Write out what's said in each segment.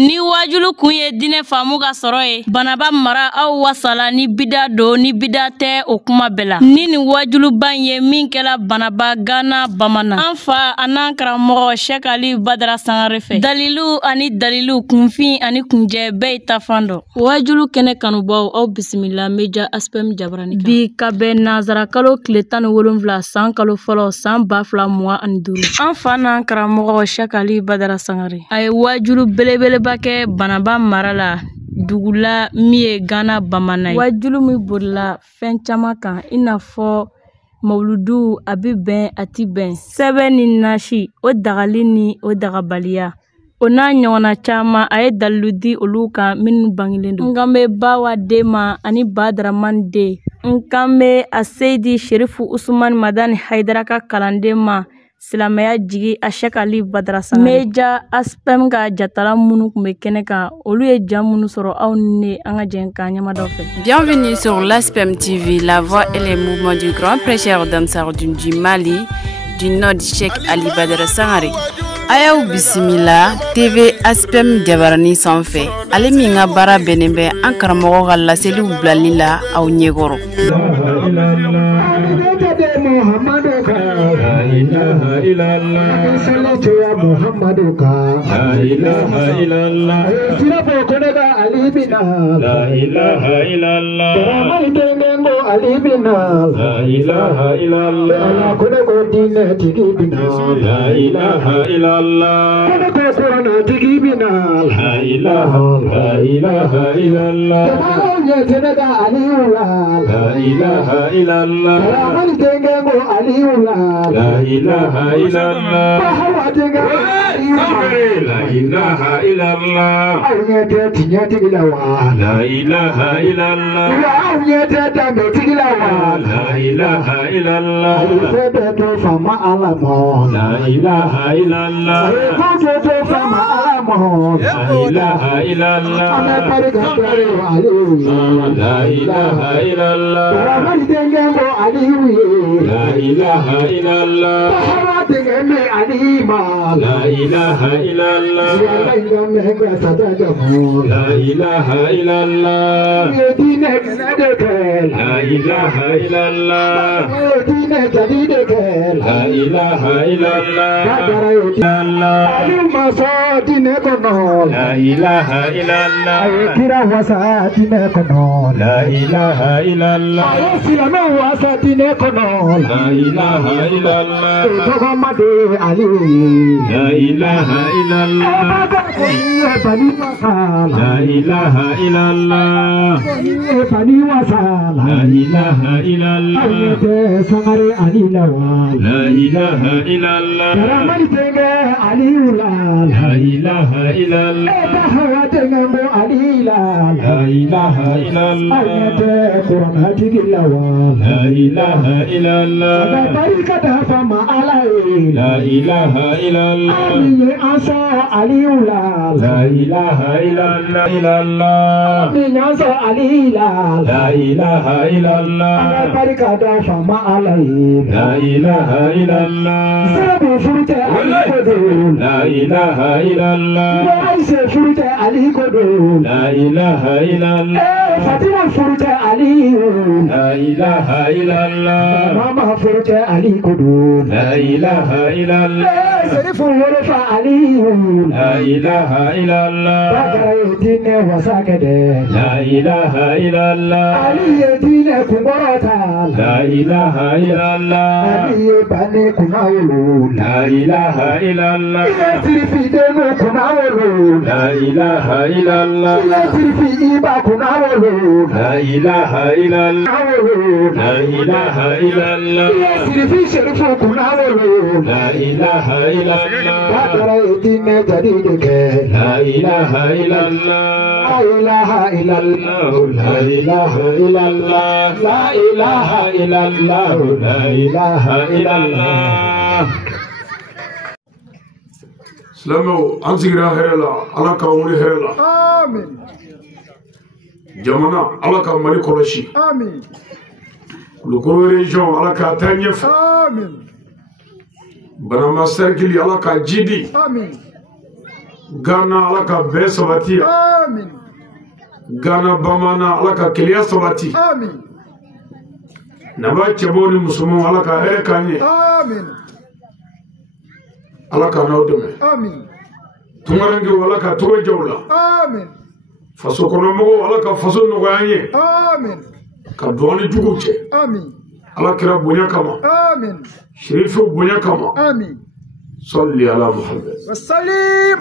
ni wajulu kun ye dinɛ faamu ka sɔrɔ ye banaba mara aw wasala ni bida do ni bida tɛ o kuma bɛɛ la ni nin wajuluban ye min kɛla banaba Gana bamana an fa an'an karamɔgɔ Sheikh Ali Badara Sangare fɛ dalilu ani dalilu kunfin ani kunjɛ bɛɛ ye tafan dɔ wajulu kɛnɛ kanubaw aw bisimila meja aspem jabarani bi ka bɛn nazara kalo tile 17 san kalo fɔlɔ san 2025 an fa n'an karamɔgɔ Sheikh Ali Badara Sangare a ye wajulu belebeleba kɛ banaba mara la dugula min ye Gana bamana ye wajulu min bolila fɛn caman kan i n'a fɔ mawuludu a bi bɛn a ti bɛn sɛbɛn ni nasi o dagali ni o dagabaliya o n'a ɲɔgɔnna caman a ye dalilu di olu kan minnu bangilen don n kan bɛ Bawa den ma ani Badaramani den n kan bɛ a Seydi Sherifu Usumani Madani Hayidara ka kalanden ma silamɛya jigi a Sheikh Ali Badara Sangare meja aspem ka jatala minnu kun bɛ kɛnɛ kan olu ye jam minnu sɔrɔ aw ni an ka jɛn ka ɲɛmadaw fɛ. Bienvenue sur l'Aspem TV, la voix et les mouvements du grand prêcheur d'Ansarudine du Mali, du Nord Sheikh Ali Badara Sangare. Ayaw bisimila TV Aspem Jabarani sanfɛ ale min ka baara bɛnnen bɛ an karamɔgɔ ka laseliw bilali la aw ɲɛkɔrɔ. La ilaha illallah salatu ya Muhammadu ka la ilaha illallah sirafo konega alibina la ilaha illallah ramai dengo alibina la ilaha illallah ala konego dinne tigibina la ilaha illallah konego korona tigibina la ilaha illallah ya tenega aliula la ilaha illallah ramai dengo aliula la ilaha illallah la ilaha illallah awnyete tinyati ilawa la ilaha illallah awnyete tambe tilawa la ilaha illallah ayfeto fama alamo la ilaha illallah ayfeto fama alamo la ilaha illallah ameparikatare aliyu la ilaha illallah ramani dengo aliyu la ilaha illallah Bahamatengeme alima la ilaha illallah Yalangame sadaqahu la ilaha illallah Yedine kanadeke la ilaha illallah Yedine kadideke la ilaha illallah Kadara illallah Aluma sadine kono la ilaha illallah Kira wasatine kono la ilaha illallah Silama wasatine kono la ilaha illallah Muhammad Ali la ilaha illallah la ilaha illallah bani wasal la ilaha illallah Sangare Ali la ilaha illallah ramai tenge Ali la ilaha illallah tenge Ali la ilaha illallah Quran hadillah la ilaha illallah barikata fama alai la ilaha illallah ali asa aliula la ilaha illallah ni asa alila la ilaha illallah barikata fama alai la ilaha illallah sabu furta alikodo la ilaha illallah aisha furta alikodo la ilaha illallah fatima furta aliyu la ilaha illallah mama furta alikodo la ilaha illallah serifu worofa aliyu la ilaha illallah bagayedine wasakede la ilaha illallah aliyedine kumborota la ilaha illallah aliyebane kumawulu la ilaha illallah sirifidene kumawulu la ilaha illallah sirifiba kumawulu la ilaha illallah la ilaha illallah sirifi sherifu kumawulu la ilaha illallah bagayedine jadideke la ilaha illallah la ilaha illallah la ilaha illallah la ilaha illallah la ilaha illallah Slamo ansigira herela ala ka umri herela amin jamana ala ka mali koroshi amin lukoro region ala ka tanyef amin banama sergili ala ka jidi amin Ghana ala ka bɛn sabati yan. Amin. Ghana bamana ala ka keleya sabati. Amin. Naba cɛbɔ ni musomanw ala ka hɛrɛ k'an ye. Amin. Ala ka n'aw dɛmɛ. Amin. Tunkarankew ala ka tɔgɔ diya u la. Amin. Faso kɔnɔmɔgɔw ala ka faso nɔgɔya an ye. Amin. Ka dɔn ni juguw cɛ. Amin. ala kira bonya kama. Amin. Sherifu bonya kama. Amin. Salli ala Muhammad. Wassalim.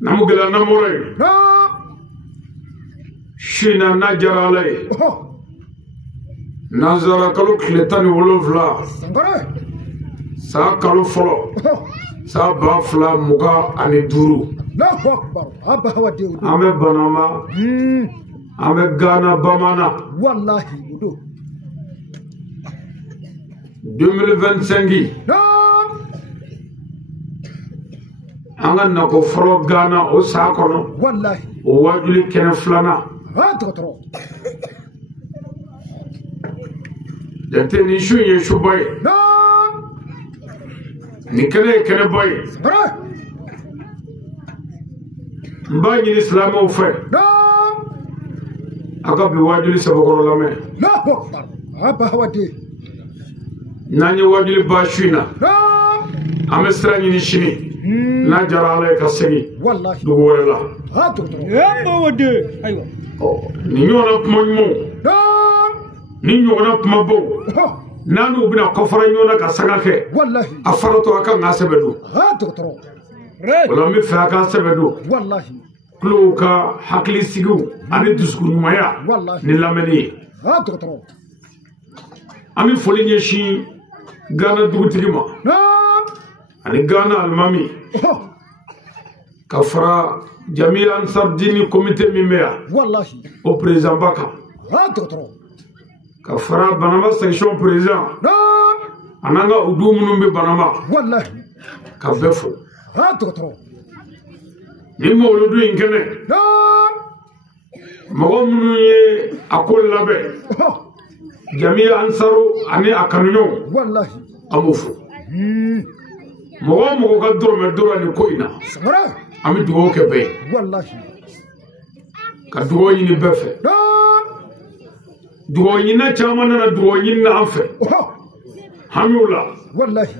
Namugila namore. Shina najarale. Nazara kalo kletani wolofla. Sa kalo folo. Sa bafla muga ani duru. Ame banama. Ame Ghana bamana. Wallahi. 2025 anga nako foro Ghana o sa kono wallahi o wajuli kene flana totoro dete ni shuye shuboy ni kene boy mba ni islam o fe aka bi wajuli sabokoro lame nani wajuli bashina amesra ni shini na jarala ka segi wallahi du wala ni nyona kumonmo ni nyona kumabo nanu bina kofara nyona ka sagake wallahi afarato aka ngasebedu wala mi fa ka sebedu wallahi kluka hakli sigu ani dusku nyumaya ni lameni ami folinye shi Ghana dugutigima ani Ghana almami kafra Jamil Ansar Dini comité mimea wallahi au président Baka kafra Banama section président ananga udumunu be Banama wallahi kafefo ni mawludu inkene magomunu ye akol labe Jamil Ansaru ani akanuno wallahi amufu mogo ka doro ni koina ami duwo ke be wallahi ka duwo yini befe duwo yina chama na duwo yina anfe hamula wallahi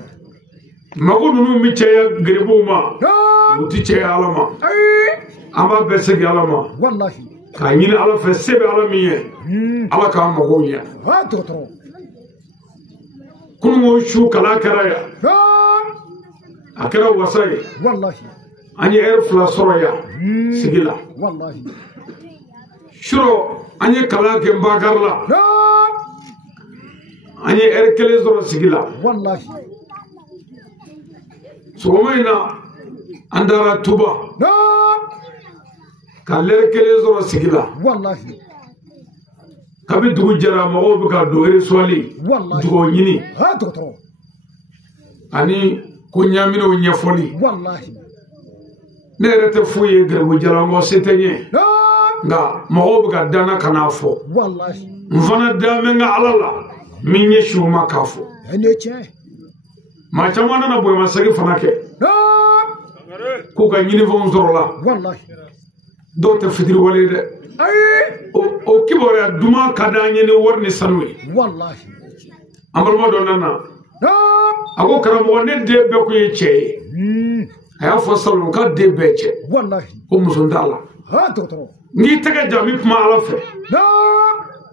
mago nunu mi cheya grebu ma uti cheya alama ama bese ge alama wallahi ka yini ala fe sebe alamiye ala ka mago ya kunu shu kala karaya akira wasai wallahi ani air flasoroya sigila wallahi shuro ani kala ke mbagarla ani air kelezoro sigila wallahi somaina andara tuba kaler kelezoro sigila wallahi kabi dugu jara mago buka doere swali dugo nyini ani kunyamino nyefoli wallahi nerete fuye grego jara ngo setenye nga mago buka dana kanafo wallahi mfana dame nga alala minye shuma kafo eneche ma chamana na boy masagi fanake ko ka nyini von zorola wallahi do te fitiri wale de o kibore duma kadanye ni warni sanwi wallahi ambalmo do nana ago karamo ne de be ko yeche aya fo salon ka de beche wallahi ko musondala ni tege jami kuma ala fe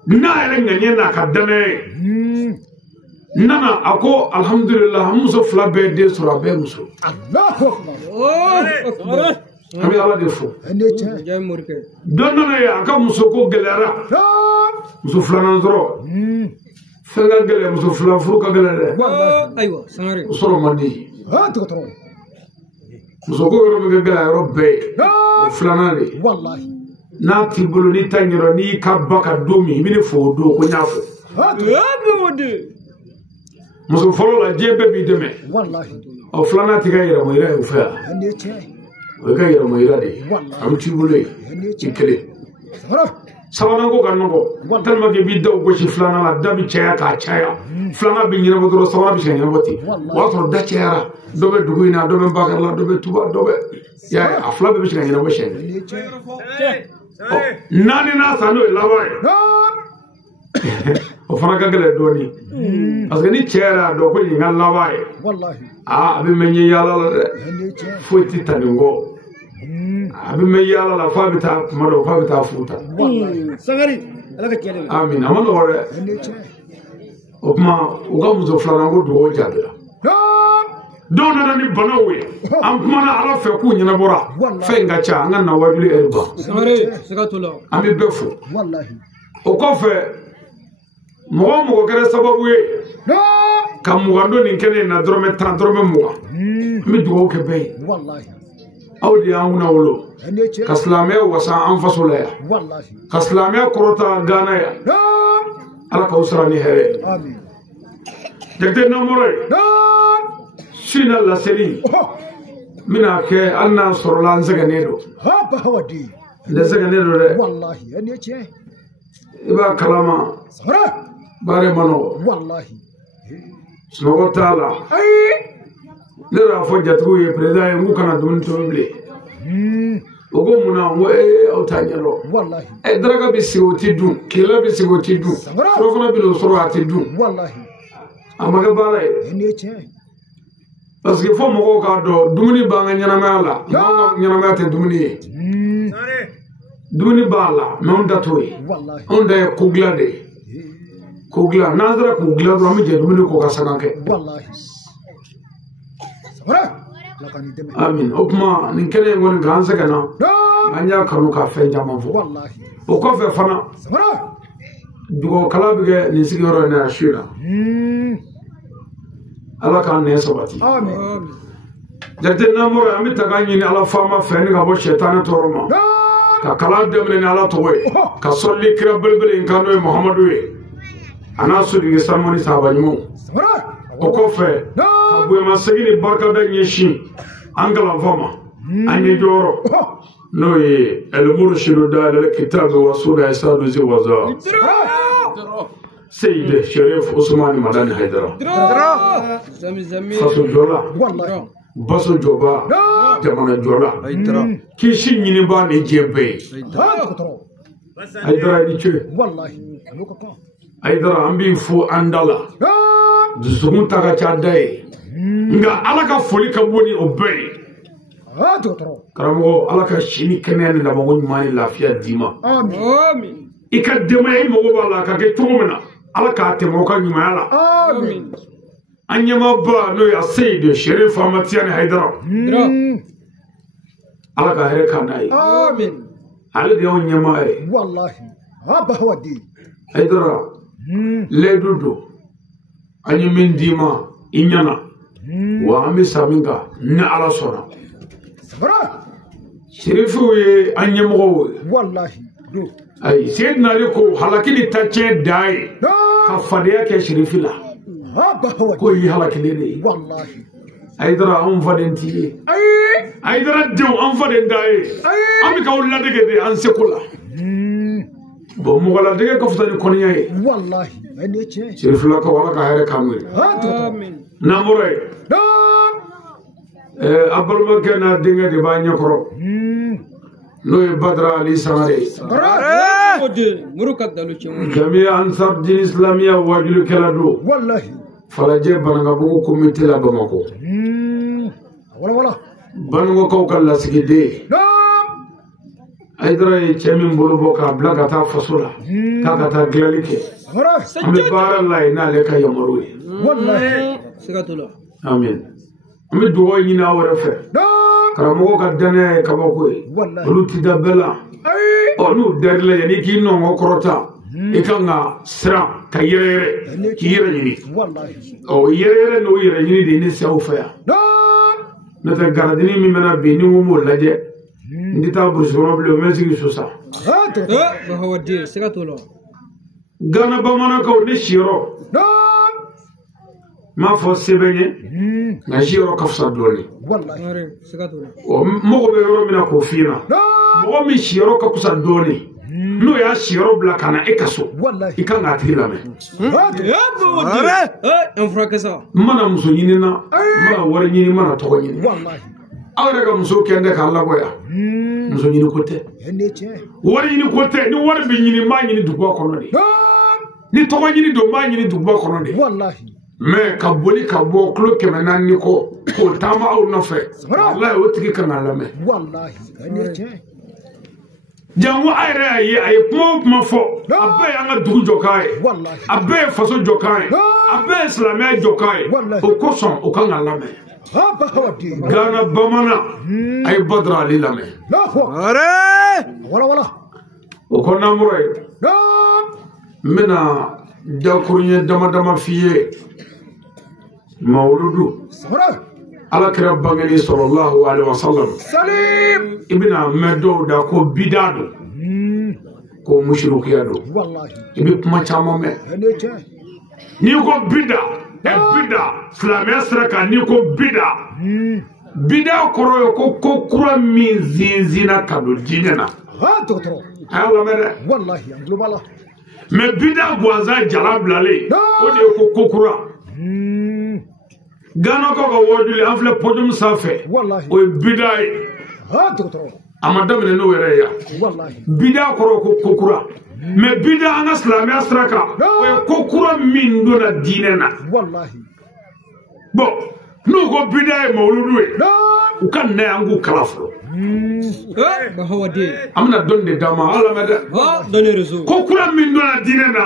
na ere nganye na kadane nana ako alhamdulillah muso fla be de sura be muso Allahu akbar ami ala defo eneche donna ya aka muso ko gelera muso fla nanzoro fenga gele muso fla furu ka gelere aywa sangare soro mandi muso ko ro me gele ro be fla nani wallahi na tibulu ni tanyiro ni ka baka domi mini fo do ko nyafo muso folo la jebe bi deme wallahi o flana tiga yira mo yira ufa eneche o ga yira mo yira de am tibulu ikele sabana ko kanoko tellement que bi daw ko ci flana la dabi caya ka caya flana bi ñina bo do sabana bi ñina boti wa to da caya do be dugu ina do be bakar la do be tuba do be ya afla be ci ñina bo chen nani na sanu la way o fana ka gele doni parce que ni caya do ko ñinga la way wallahi abi menyi yalla la de foti taningo abi me yalla la fabita mado fabita futa sangari ala ka kele amin amalo hore o kuma o ga muso flana go do jabira do na ni banawe am kuma na ala fe ku nyina bora fe nga cha nga na wajuli erba sangari sakatulo ami befu wallahi o ko fe mo kere sababu ye kam mo gando ni kene na drome 30 drome mo mi do ke be wallahi awdi anguna wolo kaslamé wasa an fasolaya wallahi kaslamé korota gana ya ala ka usrani here amin jagde namore sina la seri mina ke anna sorlan zaganedo ha ba wadi da zaganedo de wallahi ane ce iba kalama sara bare mano wallahi snogo tala ai nera fo jatu ye president mu kana dum to ble ogo muna mo awtanyalo wallahi draga bi siwoti dum kila bi siwoti dum sofona bi lo soro ati dum wallahi amaga bala ne che parce que fo mo ka do dumuni banga nyana mala nyana mate dumuni dumuni bala non datoy wallahi onda kugla nazara kugla do mi je dumuni ko ka sanake wallahi amin okuma nin kene ngoni ganse kana anya kanu ka fe jama fo wallahi o ko fe fana dugo kala bige ni sigoro na ashira ala kan ne sabati amin jate namore ami taganyi ni ala fama fe ni gabo shaytan toroma ka kala demne ni ala towe ka solli kira belbele kanu muhammadu ana sudi samoni sabanimo o ko fe abu ma segini barka da nyeshi angala fama anye joro no ye el murshidu da al kitab wa sunna isadu zi waza sayyid sharif usman madan haidara fasu jola basu joba jamana jola kishi nyini ba ne jebe haidara ni che wallahi haidara ambi fu andala dusukun taga chadai nga alaka foli ka boni obey karamo alaka shini kenen la mo mani lafiya dima amin ikadema yi mo bala ka ke tumena alaka te mo ka nyuma ala amin anyama ba no ya sayyid sharif amatiani haidara alaka here kanai amin ala de on nyama wallahi aba wadi haidara le dudu anyi min dima inyana wa ami saminga na ala sona sabara shirifu ye anyamo wallahi do ay sayyidna ali ko halakini tache dai ka fadiya ke shirifila ko yi halakini ne wallahi aydara on fadenti aydara dew on faden dai ami ka wala dege de an sekula bo mo wala dege ko futani koniya wallahi ene che shirifila ko wala ka here kamuri amin namore abal makena dinga di banya koro no badra ali sare murukat dalu chemu jamia ansar din islamia wajulu kelado wallahi falaje bananga bugo committee la bamako wala bango ko kala sigide aydra chemi mbulu boka blaga ta fasula kaka glalike ambe baralla ina le kay yamaru wallahi sigatula amin ambe duwa nyina wara fe karamo ka dane kabako luti dabela onu derle yani ki no ngokrota ikanga sra kayere kiyere ni wallahi o yere no yere ni de ni sawfa na ta garadini mi mena beni mo laje ndita burjoro ble o mesi susa ba hawadi sigatula gana bamana ko ne shiro ma fo sebenye na shiro kafsa doni wallahi sigatula o mo be yoro mina ko fina mo mi shiro ka kusa doni n'o y'a siyɔrɔ bila ka na e ka so i kan k'a tigi lamɛn n mana muso ɲini na n mana wari ɲini n mana tɔgɔ ɲini aw yɛrɛ ka muso kɛ n tɛ k'a labɔ yan muso ɲini ko tɛ wari ɲini ko tɛ ni wari bɛ ɲini n b'a ɲini duguba kɔnɔ de ni tɔgɔ ɲini don n b'a ɲini duguba kɔnɔ de mais ka boli ka bɔ kilo 400 kɔ k'o taama aw nɔfɛ walahi o tigi kan k'a lamɛn jango a yɛrɛ y'a ye a ye kuma o kuma fɔ a bɛɛ y'an ka dugu jɔkan ye a bɛɛ ye faso jɔkan ye a bɛɛ ye silamɛya jɔkan ye o kosɔn o kan ka lamɛn Gana bamanan a ye Badara Ali lamɛn o kɔnɔna mɔrɔ ye n bɛna dakuruɲɛ dama dama f'i ye Mawuludu Alakira bangeli sallallahu alaihi wasallam i bɛna mɛn dɔw da ko bida don ko mushrikiya don i bɛ kuma caman mɛn n'i ko bida bida silamɛya sira kan n'i ko bida kɔrɔ ye ko kura min zinzina ka don diinɛ na a y'a lamɛn dɛ mais bida gansan jala bilalen o de ye ko kura Gana ko ka woduli an filɛ podium sanfɛ o ye bida ye a ma daminɛ n'o yɛrɛ ye yan bida kɔrɔ ko kokura mais bida an ka silamɛya sira kan o ye kokura min donna diinɛ na bon n'u ko bida ye Mawuludu ye u ka na yan k'u kala fɔlɔ an bɛna dɔnni de d'a ma ala mɛn dɛ kokura min donna diinɛ na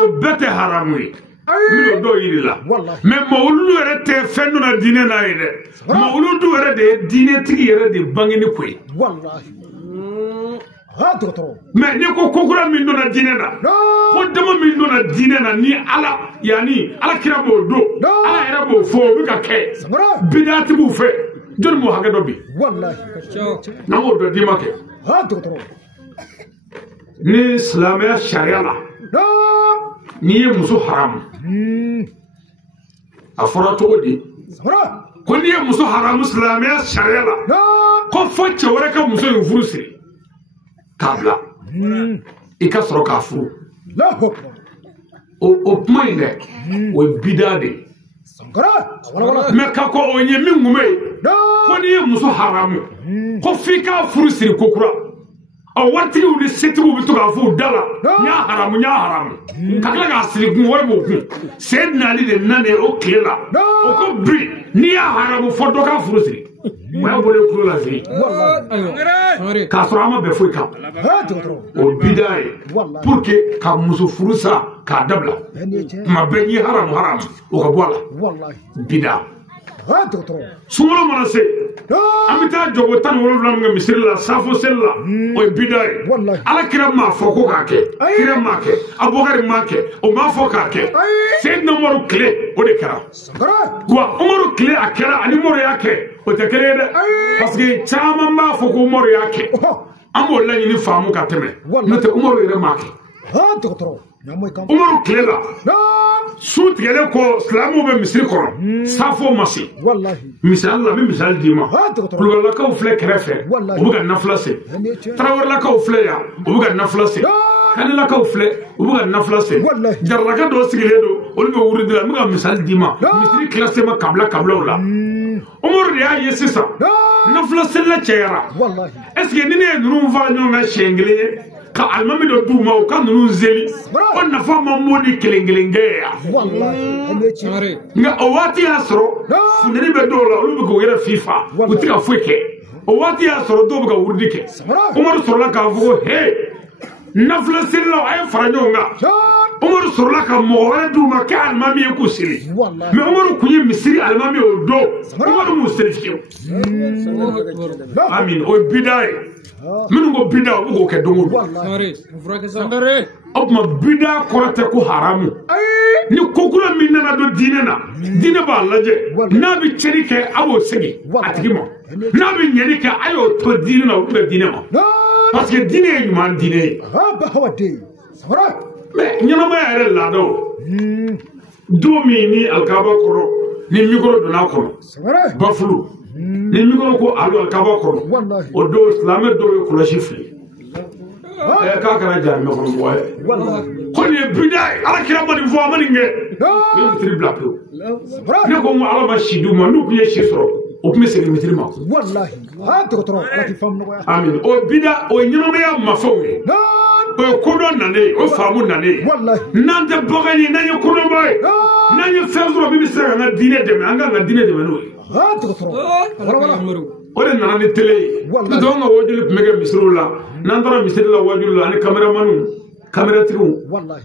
o bɛɛ tɛ haramu ye Milo do yiri la mais Mawuludu yɛrɛ tɛ fɛn dɔ na diinɛ na ye dɛ Mawuludu yɛrɛ de ye diinɛtigi yɛrɛ de bangeni ko ye mais ni ko kokura min donna diinɛ na ko dama min donna diinɛ na ni ala yani Alakira b'o don ala yɛrɛ b'o fɔ o bɛ ka kɛ bidatigiw fɛ jɔnni b'o hakɛ dɔ bi n'an k'o dɔ d'i ma kɛ ni silamɛya sariya la n'i ye muso haramu a fɔra cogo di ko n'i ye muso haramu silamɛya sariya la ko fɔ cɛ wɛrɛ ka muso in furu siri k'a bila i ka sɔrɔ k'a furu o kuma in dɛ o ye bida de ye mais ka kɔ o ye min kun bɛ yen ko n'i ye muso haramu ko f'i k'a furu siri kokura waritigiw ni setigiw bɛ to k'a fɔ u da la n y'a haramu ka tila k'a siri kun wɛrɛ b'o kun Seydina Ali de nana o tile la o ko bi n'i y'a haramu fɔ dɔ k'a furu siri o y'a bɔlen kulo la siri k'a sɔrɔ an ma bɛn foyi kan o bida ye pour que ka muso furu sa k'a dabila tuma bɛɛ n'i haramu o ka bɔ a la bida sunkalo mana se an bɛ taa jɔgo 17 min kɛ misiri la safo seli la o ye bida ye Alakira m'a fɔ ko k'a kɛ kira m'a kɛ Abubakari m'a kɛ o m'a fɔ k'a kɛ Seydina Umaru tile o de kɛra wa Umaru tile a kɛra ani Umaru y'a kɛ o tɛ kelen ye dɛ parce que caman b'a fɔ ko Umaru y'a kɛ an b'o laɲini faamu ka tɛmɛ n'o tɛ Umaru yɛrɛ m'a kɛ Umaru tile la su tigɛlen kɔ silamɛw bɛ misiri kɔnɔ safo ma se misali la n bɛ misali d'i ma Kulubalilakaw filɛ kɛrɛfɛ u bɛ ka nafila se Tarawelelakaw filɛ yan u bɛ ka nafila se Kanilakaw filɛ u bɛ ka nafila se Jaralaka dɔw sigilen don olu bɛ wurudi la n bɛ ka misali d'i ma misiri kilase ma kabilaw la Umaru de y'a ye sisan nafila selila cɛyara est ce que ni ne ye ninnu fara ɲɔgɔn kan siɲɛ kelen ye ka alimami dɔ d'u ma u ka ninnu zeli o nafa ma m'o ni kelen kɛ yan nka o waati y'a sɔrɔ funteni bɛ dɔw la olu bɛ k'u yɛrɛ fifa u tɛ ka foyi kɛ o waati y'a sɔrɔ dɔw bɛ ka wurudi kɛ Umaru sɔrɔla k'a fɔ ko nafila selilaw a ye fara ɲɔgɔn kan Umaru sɔrɔla ka mɔgɔ wɛrɛ d'u ma kɛ alimami ye k'u seli mais Umaru kun ye misiri alimami o don Umaru m'u seli fiyewu amin o ye bida ye minnu ko bida o bɛ k'o kɛ don o don o tuma bida kɔrɔ tɛ ko haramu ni kokura min nana don diinɛ na diinɛ b'a lajɛ n'a bɛ tiɲɛni kɛ a b'o segin a tigi ma n'a bɛ ɲɛni kɛ a y'o to diinɛ na o bɛ diinɛ ma parce que diinɛ ye ɲuman diinɛ ye mais ɲɛnamaya yɛrɛ laadaw don min ni alikaba kɔrɔ ni mikoro donna a kɔnɔ bafulu ni mikoro ko alu alikaba kɔrɔ o don silamɛ dɔw ye kɔlɔsi fili k'a kana jaa mɛ kɔnɔ mɔgɔ ye ko nin ye bida ye ala kira ma nin fɔ a ma nin kɛ n ye misiri bila pewu ne ko n ko ala ma si d'u ma n'u tun ye si sɔrɔ o tun bɛ segin misiri ma amin o bida o ye ɲɛnamaya mafɛnw ye o ye kodɔn nanen o ye faamu nanen n'an tɛ bagan ye n'an ye kodɔnba ye n'an ye fɛn sɔrɔ min bɛ se ka an ka diinɛ dɛmɛ an kan ka diinɛ dɛmɛ n'o ye o de nana ni télé ye n'o tɛ an ka wajuli tun bɛ kɛ misiriw la n'an taara misiri la wajuli la ani kameramaniw kameratigiw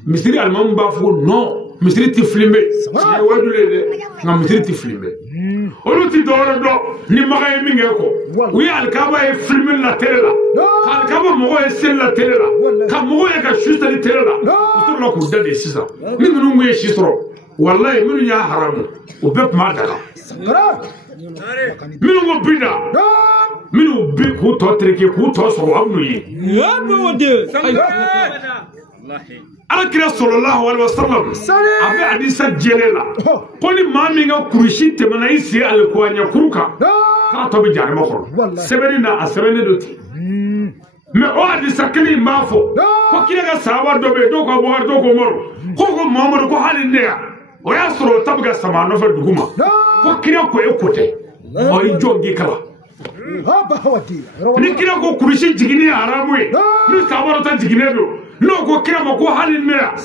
misiri alimamu b'a fɔ ko non misiri tɛ filmé o ye wajuli ye dɛ nka misiri tɛ filmé olu tɛ dɔwɛrɛ dɔn ni maga ye min kɛ kɔ u ye alikaba ye filmé la télé la ka alikaba mɔgɔw ye seli la télé la ka mɔgɔw ye ka su seli télé la u tora k'u da de sisan ni ninnu tun ye si sɔrɔ walayi minnu y'a haramu o bɛɛ tun b'a daga minnu ko bida minnu bi k'u tɔ tereke k'u tɔ sɔrɔ aw n'u ye alakira sallallahu alaihi wasallam a bɛ hadisa jɛlen la ko ni maa min ka kurusi tɛmɛna i sen alikunya kuru kan k'a tɔ bɛ jahanama kɔnɔ sɛbɛnni na a sɛbɛnnen don ten mais o hadisa kelen in b'a fɔ ko kira ka sahaba dɔ bɛ yen dɔw ko Abubakar dɔw ko Umaru ko Muhamadu ko hali ne yan o y'a sɔrɔ o ta bɛ ka sama a nɔfɛ dugu ma ko kira ko e ko tɛ o ye jɔn k'i kala ni kira ko kurusi jiginni ye haramu ye ni sahaba dɔ ta jiginnen don n'o ko kira ma ko hali ne yan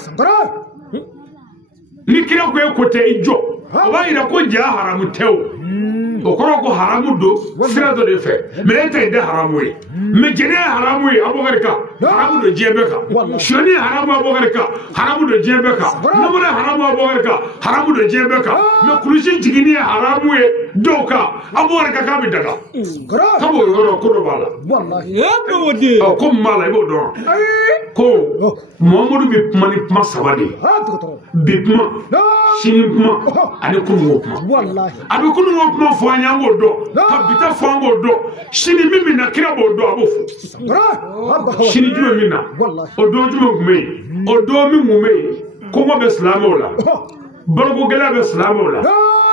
ni kira ko e ko tɛ i jɔ o b'a yira ko jaa haramu tɛ o kɔrɔ ko haramu don sira dɔ de fɛ mais e tɛ i da haramu ye mais jɛnɛ ye haramu ye Abubakar kan haramu don diɲɛ bɛɛ kan sɔni ye haramu Abubakar kan haramu don diɲɛ bɛɛ kan namara ye haramu Abubakar kan haramu don diɲɛ bɛɛ kan mais kulusi jiginni ye haramu ye dɔw kan Abubakar kan k'a bɛ daga k'o yɔrɔ ko dɔ b'a la ko mun b'a la i b'o dɔn ko Muhamadu bɛ kuma ni kuma saba de ye bi kuma sini kuma ani kununko kuma a bɛ kununko kuma fɔ an ye an k'o dɔn ka bita fɔ an k'o dɔn sini min bɛ na kira b'o dɔn a b'o fɔ sini jumɛn min na o don jumɛn tun bɛ yen o don min tun bɛ yen kɔngɔ bɛ silamɛw la baloko gɛlɛya bɛ silamɛw la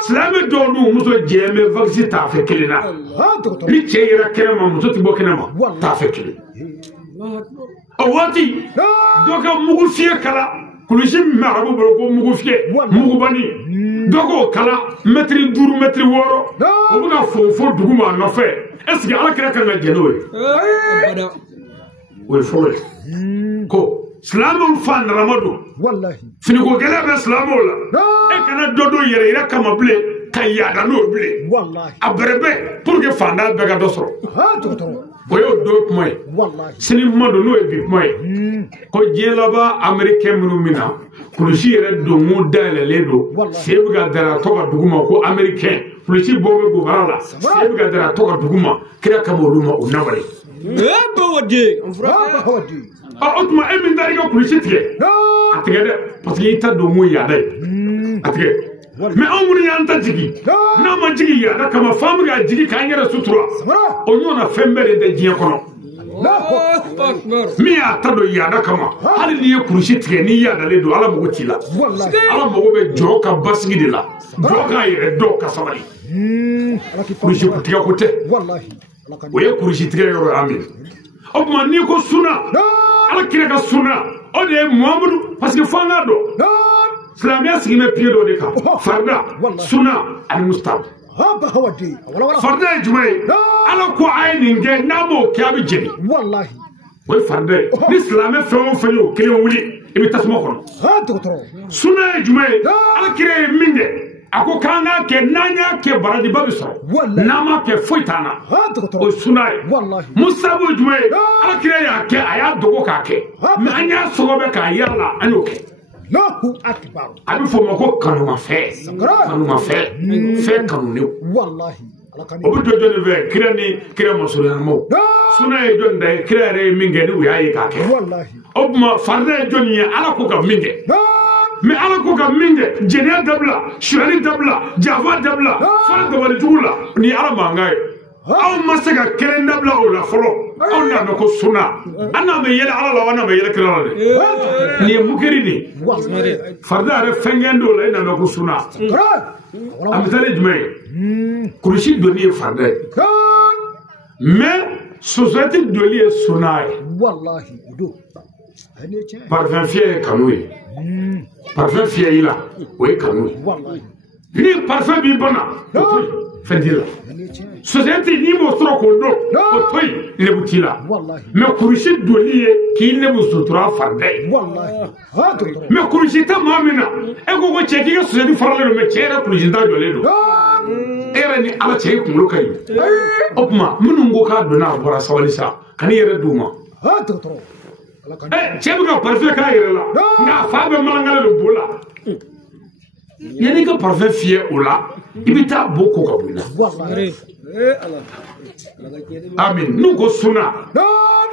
silamɛ dɔw n'u muso jɛn bɛ vaccine t'a fɛ kelen na ni cɛ yɛrɛ kɛnɛ ma muso tɛ bɔ kɛnɛ ma t'a fɛ kelen o waati dɔ ka mugu fiyɛ kala kulusi min bɛ arabu bolo ko mugu fiyɛ mugubani dɔ k'o kala mɛtiri 5 mɛtiri 6 o bɛ ka fɔ dugu ma a nɔfɛ est ce que ala kira kan ka jɛn n'o ye o ye fɔlɔ ye ko silamɛw fa narama don finiko gɛlɛya bɛ silamɛw la e kana dɔ dɔ yɛrɛ yɛrɛ kama bilen ka yaada n'o bilen a bɛrɛ bɛɛ pour que fantan bɛɛ ka dɔ sɔrɔ o y'o don kuma ye sini kuma don n'o ye bi kuma ye ko diɲɛ laban américain minnu min na kulusi yɛrɛ donkun dayɛlɛlen don sen bɛ ka dara tɔ ka dugu ma ko américain kulusi bɔ bɛ gobara la sen bɛ ka dara tɔ ka dugu ma kira kama olu ma o nawale o tuma e min taara i ka kulusi tigɛ a tigɛ dɛ parce que i ta donkun yaada ye a tigɛ mais anw minnu y'an ta jigi n'a ma jigi yaada kama f'an bɛ ka jigi k'an yɛrɛ sutura o ɲɔgɔnna fɛn bɛɛ de tɛ diɲɛ kɔnɔ min y'a ta don yaada kama hali n'i ye kulusi tigɛ n'i yaadalen don ala mago t'i la ala mago bɛ jɔ ka basigi de la jɔ k'a yɛrɛ dɔn ka sabali kulusi tigɛ ko tɛ o ye kulusi tigɛ yɔrɔ ye amin o tuma n'i ko sunna ala kira ka sunna o de ye Muhamadu parce que f'an k'a dɔn silamɛya sigilen pied dɔ de kan farida sunna ani mustahabu farida ye jumɛn ye ala ko a ye nin kɛ n'a m'o kɛ a bɛ jeni o ye farida ye ni silamɛ fɛn o fɛn y'o kelen wuli i bɛ tasuma kɔnɔ sunna ye jumɛn ye ala kira ye min kɛ a ko k'an k'a kɛ n'an y'a kɛ barajiba bɛ sɔrɔ n'an m'a kɛ foyi t'an na o ye sunna ye mustahabu ye jumɛn ye ala kira y'a kɛ a y'a dogo k'a kɛ mais an y'a sɔgɔbɛ k'a yira la an y'o kɛ a bɛ fɔ o ma ko kanumafɛn fɛn kanunew o bɛ jɔ jɔn de fɛ kira ni kira masurunyamaw sunna ye jɔn da ye kira yɛrɛ ye min kɛ ni u y'a ye k'a kɛ o tuma farida ye jɔn ye ala ko ka min kɛ mais ala ko ka min kɛ jɛnɛya dabila suyali dabila janfa dabila fara dabalijugu la ni ala mankan ye aw ma se ka kelen dabila o la fɔlɔ aw n'a mɛn ko sunna an n'a mɛ yɛlɛ ala la wa n'a mɛ yɛlɛ kira la dɛ nin ye mukeri de farida yɛrɛ fɛnkɛn dɔw la e n'a mɛn ko sunna a misali jumɛn ye kulusi donni ye farida ye mais société doli ye suna ye wallahi do parfum fiye kanu ye parfum fiye ila o ye kanu ye wallahi ni parfum b'i bana o to yi fɛn t'i la société ni m'o sɔrɔ k'o dɔn o to yi lebu t'i la mais kurusi doli ye k'i lebu sutura farida ye mais kurusi tɛ maa min na e ko ko cɛ k'i ka société faralen don mais cɛ yɛrɛ kurusi ta jɔlen don e yɛrɛ ni ala cɛ ye kunkolo ka ɲi o tuma minnu ko k'a donna a bɔra sabali sa ka n'i yɛrɛ d'u ma cɛ bɛ ka parfum k'a yɛrɛ la nka a fa bɛ malangalen don bo la yanni ka parfum fiyɛ o la i bɛ taa bo ko ka bɔ i la amin n'u ko suna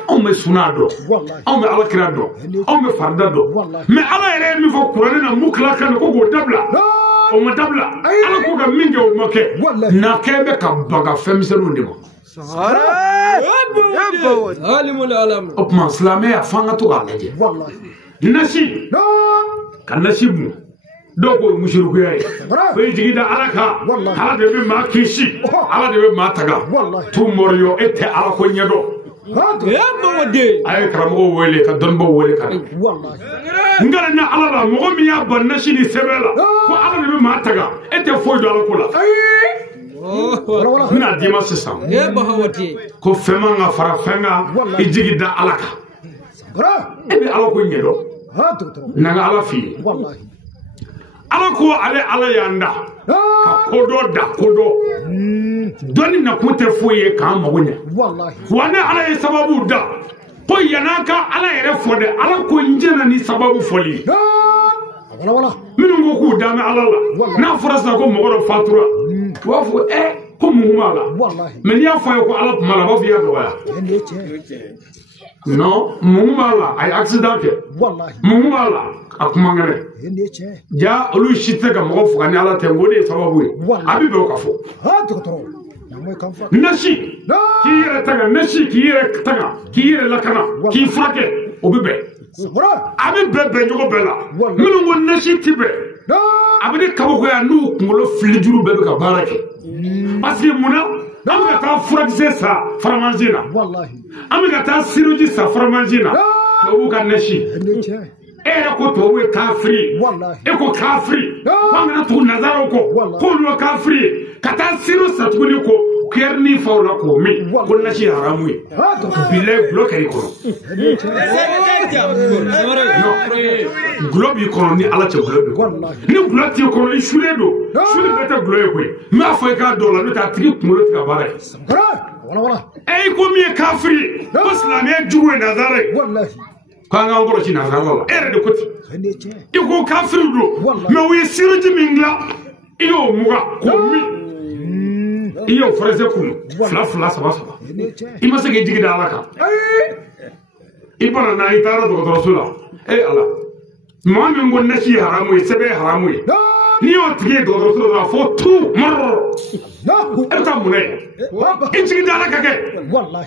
anw bɛ suna dɔn anw bɛ alakira dɔn anw bɛ farida dɔn mais ala yɛrɛ ye min fɔ kuranɛ na mu tila kan ko k'o dabila o ma dabila ala ko ka min kɛ o ma kɛ n'a kɛ bɛ ka baga fɛnmisɛnninw de ma o tuma silamɛya f'an ka to k'a lajɛ nasi ka nasi mun dɔw ko musirikuya ye o ye jigi da ala kan ala de bɛ maa kisi ala de bɛ maa taga tu mɔriyɔ e tɛ ala ko ɲɛdɔn a ye karamɔgɔw wele ka dɔnnibaw wele ka na n gɛrɛ na ala la mɔgɔ min y'a ban nasi ni sɛbɛn la ko ala de bɛ maa taga e tɛ foyi dɔn ala ko la n bɛna d'i ma sisan ko fɛn man ka fara fɛn kan i jigi da ala kan e bɛ ala ko ɲɛdɔn n'an ka ala f'i ye ala ko ale ala y'an da ka kodɔ da kodɔ dɔnni na kun tɛ foyi ye k'an mago ɲɛ wa ne ala ye sababu da ko yan'an ka ala yɛrɛ fɔ dɛ ala ko n jɛna ni sababu fɔli ye minnu ko k'u dan bɛ ala la n'a fɔra sisan ko mɔgɔ dɔ fatura u b'a fɔ ko mun b'a la mɛ n'i y'a fɔ a ye ko ala tuma la a b'a fɔ i y'a dɔgɔya non mun b'a la a ye accident kɛ mun b'a la a kuma ŋɛnɛ ja olu si tɛ ka mɔgɔ faga ni ala tɛ o de ye sababu ye a bɛ bɛn o ka fɔ nasi k'i yɛrɛ tanga nasi k'i yɛrɛ tanga k'i yɛrɛ lakana k'i furakɛ o bɛ bɛn a bɛ bɛn ɲɔgɔn bɛɛ la minnu ko nasi ti bɛn a bɛ ne kabakoya n'u kunkolo fili juru bɛɛ bɛ ka baara kɛ parce que munna an bɛ ka taa furakisɛ sa faramansi na an bɛ ka taa siroji sa faramansi na tubabu ka nasi e yɛrɛ ko tubabu ye kafiri e ko kafiri k'an kana tugu nazaraw kɔ k'olu ye kafiri ye ka taa siro sa tuguni ko kɛri ni faw la k'o min ko nasi ye haramu ye bilayi gulɔ kɛr'i kɔnɔ gulɔ b'i kɔnɔ ni ala cɛ gulɔ b'i kɔnɔ ni gulɔ t'i kɔnɔ i sulen don suli bɛɛ tɛ gulɔ ye koyi n b'a fɔ i k'a dɔn o la n'o tɛ a tigi kunkolo tɛ ka baara ye e ko min ye kafiri ye ko silamɛya jugu ye nazara ye k'an k'an kɔlɔsi nazara la e yɛrɛ de ko ten i ko kafiri don mɛ u ye siroji min dilan i y'o mugan k'o min i y'o fɛrɛsɛ kunu fila saba i ma se k'i jigi da ala kan i bana na i taara dɔgɔtɔrɔso la ala maa min ko nasi ye haramu ye sɛbɛn ye haramu ye n'i y'o tigi ye dɔgɔtɔrɔso la fo tu mɔrɔ e bɛ taa mun ye i jigi da ala ka kɛ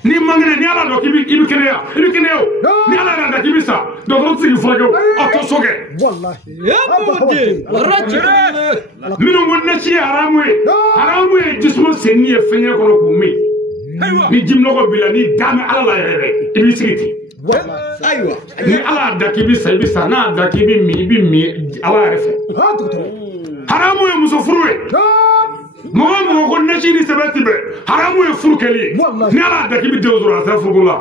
n'i man kɛnɛ ni ala dɔn k'i bɛ kɛnɛya i bɛ kɛnɛya o ni ala yɛrɛ da k'i bɛ sa dɔgɔtɔrɔ tɛ k'i furakɛ o a to so kɛ minnu ko nasi ye haramu ye jisuma senni ye fɛn ye kɔnɔ k'u min ni jiminɔgɔ b'i la n'i da bɛ ala la yɛrɛ i b'i sigi ten ni ala y'a da k'i bɛ sa i bɛ sa n'a y'a da k'i bɛ min i bɛ min ala yɛrɛ fɛ haramu ye muso furu ye mɔgɔ mɔgɔ ko nasi ni sɛbɛn ti bɛn haramu ye furu kɛli ye ni ala y'a da k'i bɛ den sɔrɔ a sera furuko la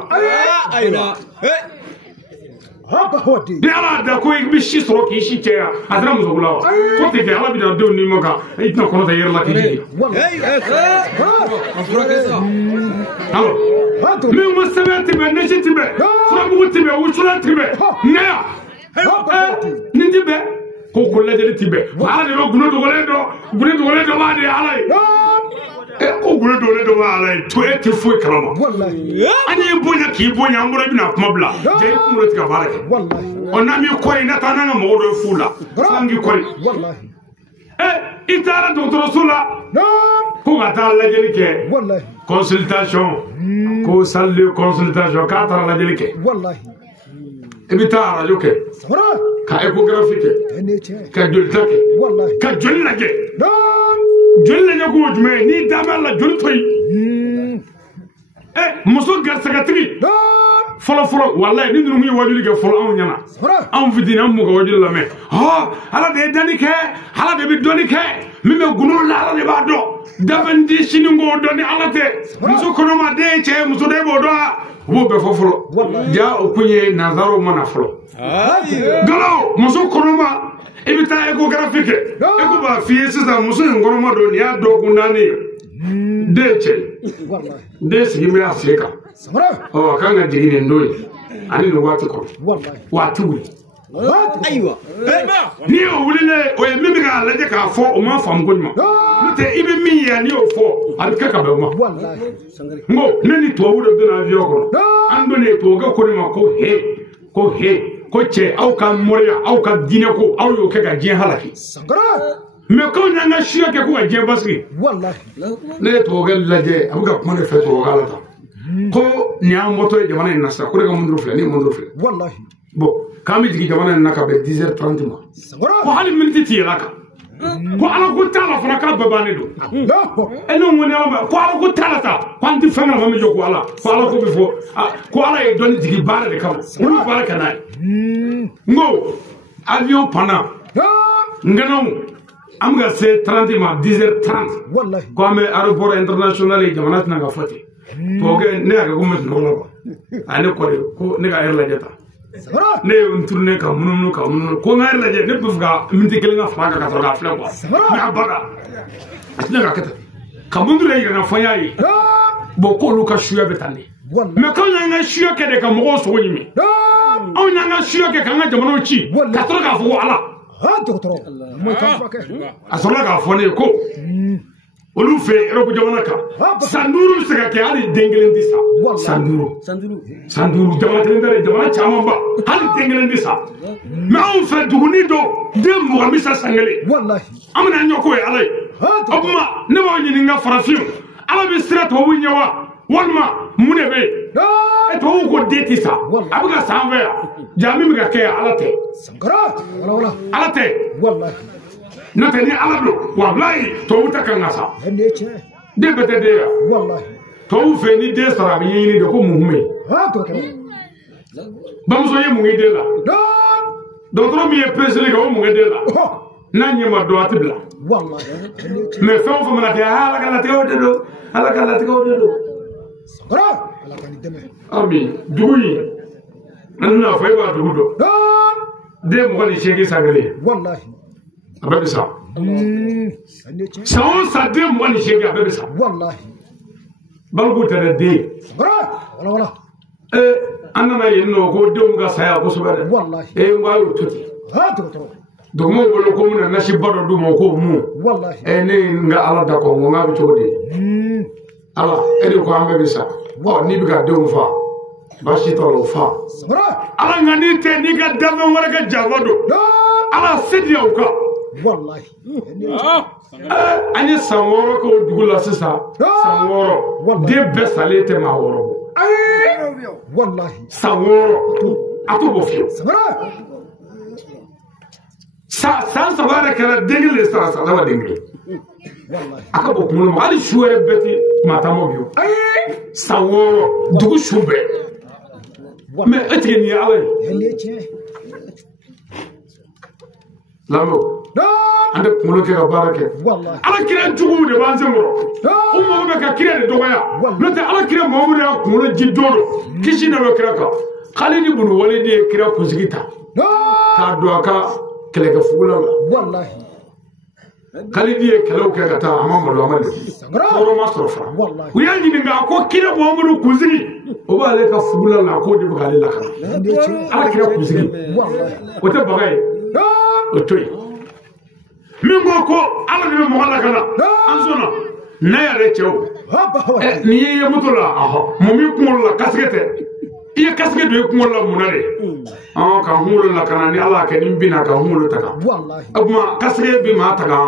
ni ala y'a da ko i bɛ si sɔrɔ k'i si cɛya a sera muso la wa ko tɛ kɛ ala bɛ na denw ni ɲɔgɔn kan i tɛna kɔnɔta yɛrɛ la k'i jigi min ko sɛbɛn ti bɛn nasi ti bɛn furamugu ti bɛn wusulan ti bɛn nɛya nin ti bɛn ko lajɛli ti bɛn ala de bɛ gulɔ dogolen dɔ b'a de ye ala ye ko gulɔ dogolen dɔ b'a ala ye to e tɛ foyi kalama an y'i bonya k'i bonya an bɔra i bɛna kuma bila ja i kunkolo tɛ ka baara kɛ ɔ n'an b'i kɔri na taa n'an ka mɔgɔ dɔ ye fu la f'an k'i kɔri i taara dɔgɔtɔrɔso la ko ka taa lajɛli kɛ consultation ko salle de consultation k'a taara lajɛli kɛ i bɛ taa arajo kɛ ka échographie kɛ ka jolita kɛ ka joli lajɛ joli lajɛ ko jumɛn n'i da b'a la joli to yen muso garsagatigi fɔlɔ wallahi ni ninnu ye wajuli kɛ fɔlɔ anw ɲɛna anw fitini an m'u ka wajuli lamɛn ala de ye danni kɛ ala de bɛ dɔnni kɛ min bɛ gulɔ la ala de b'a dɔn dabɛndi sini k'o dɔn ni ala tɛ muso kɔnɔma den ye cɛ ye muso den b'o dɔn u b'o bɛɛ fɔ fɔlɔ ja o kun ye nanzaraw mana fɔlɔ galaw muso kɔnɔma i bɛ taa échographie kɛ écho b'a f'i ye sisan muso in kɔnɔma don nin y'a dɔgɔkun naani ye den cɛ den sigi bɛ a sen kan a kan ka jigin nin don ye ani nin waati kɔnɔ waati wuli ayiwa n'i y'o wulilen o ye min bɛ k'a lajɛ k'a fɔ o ma faamu ko ɲuman n'o tɛ i bɛ min ye n'i y'o fɔ a bɛ kɛ ka bɛn o ma n ko ne ni tubabu de donna avion kɔnɔ an donnen tubabukɛ ko ne ma ko ko cɛ aw ka mɔriya aw ka diinɛ ko aw y'o kɛ ka diɲɛ halaki mais k'aw y'an ka siya kɛ ko ka diɲɛ basigi ne ye tubabukɛ lajɛ a bɛ ka kuma ne fɛ tubabukan la tan ko nin y'an bɔtɔ ye jamana in na sisan ko ne ka munduru filɛ ne ye munduru filɛ bon k'an bɛ jigin jamana in na ka bɛn 10h30 ma ko hali miniti tɛ yɛlɛ kan ko ala ko t'a la fana k'a bɛɛ bannen don ne ko ni ala ko ala ko t'a la ta ko an tɛ fɛn kala ma min jɔ ko ala ko bɛ fɔ ko ala ye dɔnni jigin baara de kama olu bɛ baara kɛ n'a ye n ko avion panna nganaw an bɛ ka se 30 ma 10h30 ko an bɛ aéroport international ye jamana tɛna ka fɔ ten tubabukɛ ne y'a kɛ ko n bɛ sunɔgɔ la quoi a ye ne kɔrɔ ko ne ka heure lajɛ tan ne ye n turunen ka munumunu ko n ka heure lajɛ ne bɛ fɛ ka miniti kelen ka fara kan ka sɔrɔ k'a filɛ quoi mais a banna a tɛna ka kɛ tan ka munumunu yɛrɛ yirana fɔ n y'a ye bon k'olu ka suya bɛ tan de mais k'anw y'an ka suya kɛ de ka mɔgɔw sogo ɲimi anw y'an ka suya kɛ k'an ka jamanaw ci ka sɔrɔ k'a fɔ ko ala a sɔrɔla k'a fɔ ne ye ko olu fɛ Europe jamana kan san 5 bɛ se ka kɛ hali den kelen tɛ sa san 5 jamana kelen tɛ jamana caman ba hali den kelen tɛ sa mais anw fɛ duguni dɔ den 20 bɛ sa san kelen an bɛna ɲɔ k'o ye ala ye o tuma ne b'aw ɲininka farafin ala bɛ sira tubabu ɲɛ wa walima mun de bɛ yen tubabu ko den tɛ sa a bɛ ka san fɛ yan jaa min bɛ ka kɛ yan ala tɛ ala tɛ n'o tɛ ni ala don walayi tubabu tɛ kan ka sa den bɛɛ tɛ den yan tubabu fɛ ni den sara a bɛ ɲɛɲini de ko mun kun bɛ yen bamuso ye mun kɛ den la dɔgɔtɔrɔ min ye peseli kɛ o mun kɛ den la n'a ɲɛ ma dɔn a tɛ bila mais fɛn o fɛn mana kɛ ala ka latigɛw de don ala ka latigɛw de don ami dugu in an tɛna fɔ e b'a dugu dɔn den 28 san kelen a bɛɛ bɛ sa san o san den 28 a bɛɛ bɛ sa baliku tɛ dɛ den an nana yen nɔ ko denw ka saya kosɛbɛ dɛ n ko a y'o to ten dugumɔgɔw bolo ko n bɛna nasiba dɔ d'u ma k'o mun ne ye n ka ala da kɔ n ko n k'a bɛ cogo di ala e de ko an bɛɛ bɛ sa n'i bɛ ka denw fa baasi t'o la o fa ala nka n'i tɛ n'i ka danfɛn wɛrɛ kɛ janfa don ala se di aw kan an ye san 6 k'o dugu la sisan san 6 den bɛɛ salen tɛ maa 6 bɔ san 6 a t'o bɔ fiyewu san 3 yɛrɛ kɛra den kelen de sara san 3 den kelen a ka bɔ kunkolo ma hali su yɛrɛ bɛɛ tɛ maa ta mɔ biyewu san 6 dugu su bɛɛ mais e tigi nin ye ala ye lamɛn an tɛ kunkolo kɛ ka baara kɛ ala kira juguw de b'an senkɔrɔ u mago bɛ ka kira de dɔgɔya n'o tɛ ala kira Muhamadu y'a kunkolo ji don dɔ kisi na bɛ kira kan Khalid ibn Walid ye kira kunsigi ta k'a don a ka kɛlɛkɛfugula la Khalid ye kɛlɛw kɛ ka taa a ma malo a ma deli tɔɔrɔ ma sɔrɔ fara u y'a ɲininka a ko kira Muhamadu kunsigi o b'ale ka fugula la k'o de bɛ k'ale lakana ala kira kunsigi o tɛ baga ye o to yen min ko ala de bɛ mɔgɔ lakana an sɔnna ne yɛrɛ cɛw n'i ye moto la mun b'i kunkolo la kasike tɛ i ye kasike don i kunkolo la munna de ka kunkolo lakana ni ala y'a kɛ ni n bɛna ka kunkolo ta kan o tuma kasike bɛ maa ta kan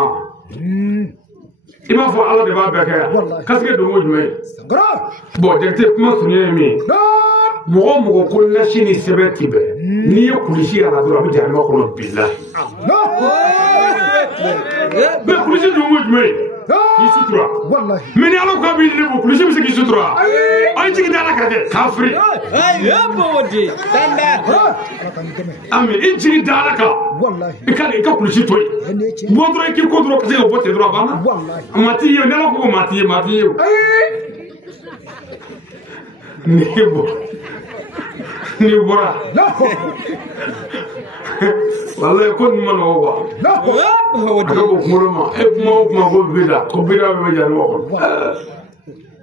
i b'a fɔ ala de b'a bɛɛ kɛ yan kasike don ko jumɛn ye bon jate kuma surunya ye min ye mɔgɔ o mɔgɔ ko nasi ni sɛbɛn ti bɛn n'i ye kulisi y'a la dɔrɔn a bɛ jahannama kɔnɔ bilahi bɛɛ kulisi don ko jumɛn ye k'i sutura mais ni ala ko b'i le bo kulusi bɛ se k'i sutura an jigi da ala ka kɛ kafiri ami i jigi da ala kan i ka kulusi to yen bɔ dɔrɔn i k'i ko dɔrɔn ka se ka bɔ ten dɔrɔn a banna maa t'i ye ni ala ko maa t'i ye ni bɔra wallahi ko ni man o ba ko kunkolo ma e kuma o kuma ko bida bɛ jani mɔgɔ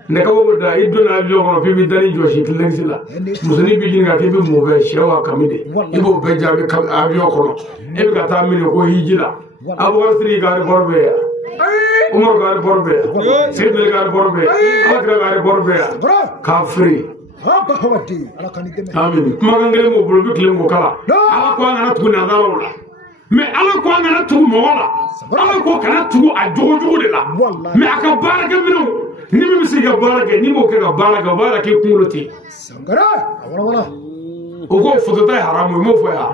ne ka bɔ da i donna avion kɔnɔ f'i bɛ dani jɔsi tilensi la musonin b'i ɲininka k'i bɛ mun fɛ sɛ wa kami de i b'o bɛɛ jaabi avion kɔnɔ e bɛ ka taa minɛ ko hiji la Abubakar Sidiki ka report bɛ yan Umar ka report bɛ yan Seydou ka report bɛ yan Alakira ka report bɛ yan kafiri amin kumakan kelen b'o bolo bɛ tilen k'o kala ala ko an kana tugu nanzaraw la mais ala ko an kana tugu mɔgɔ la ala ko kana tugu a jogo de la mais a ka baarakɛminɛw ni min bɛ se ka baara kɛ ni m'o kɛ ka baara kɛ o b'a la k'i kunkolo ten o ko fotota ye haramu ye m'o fɔ yan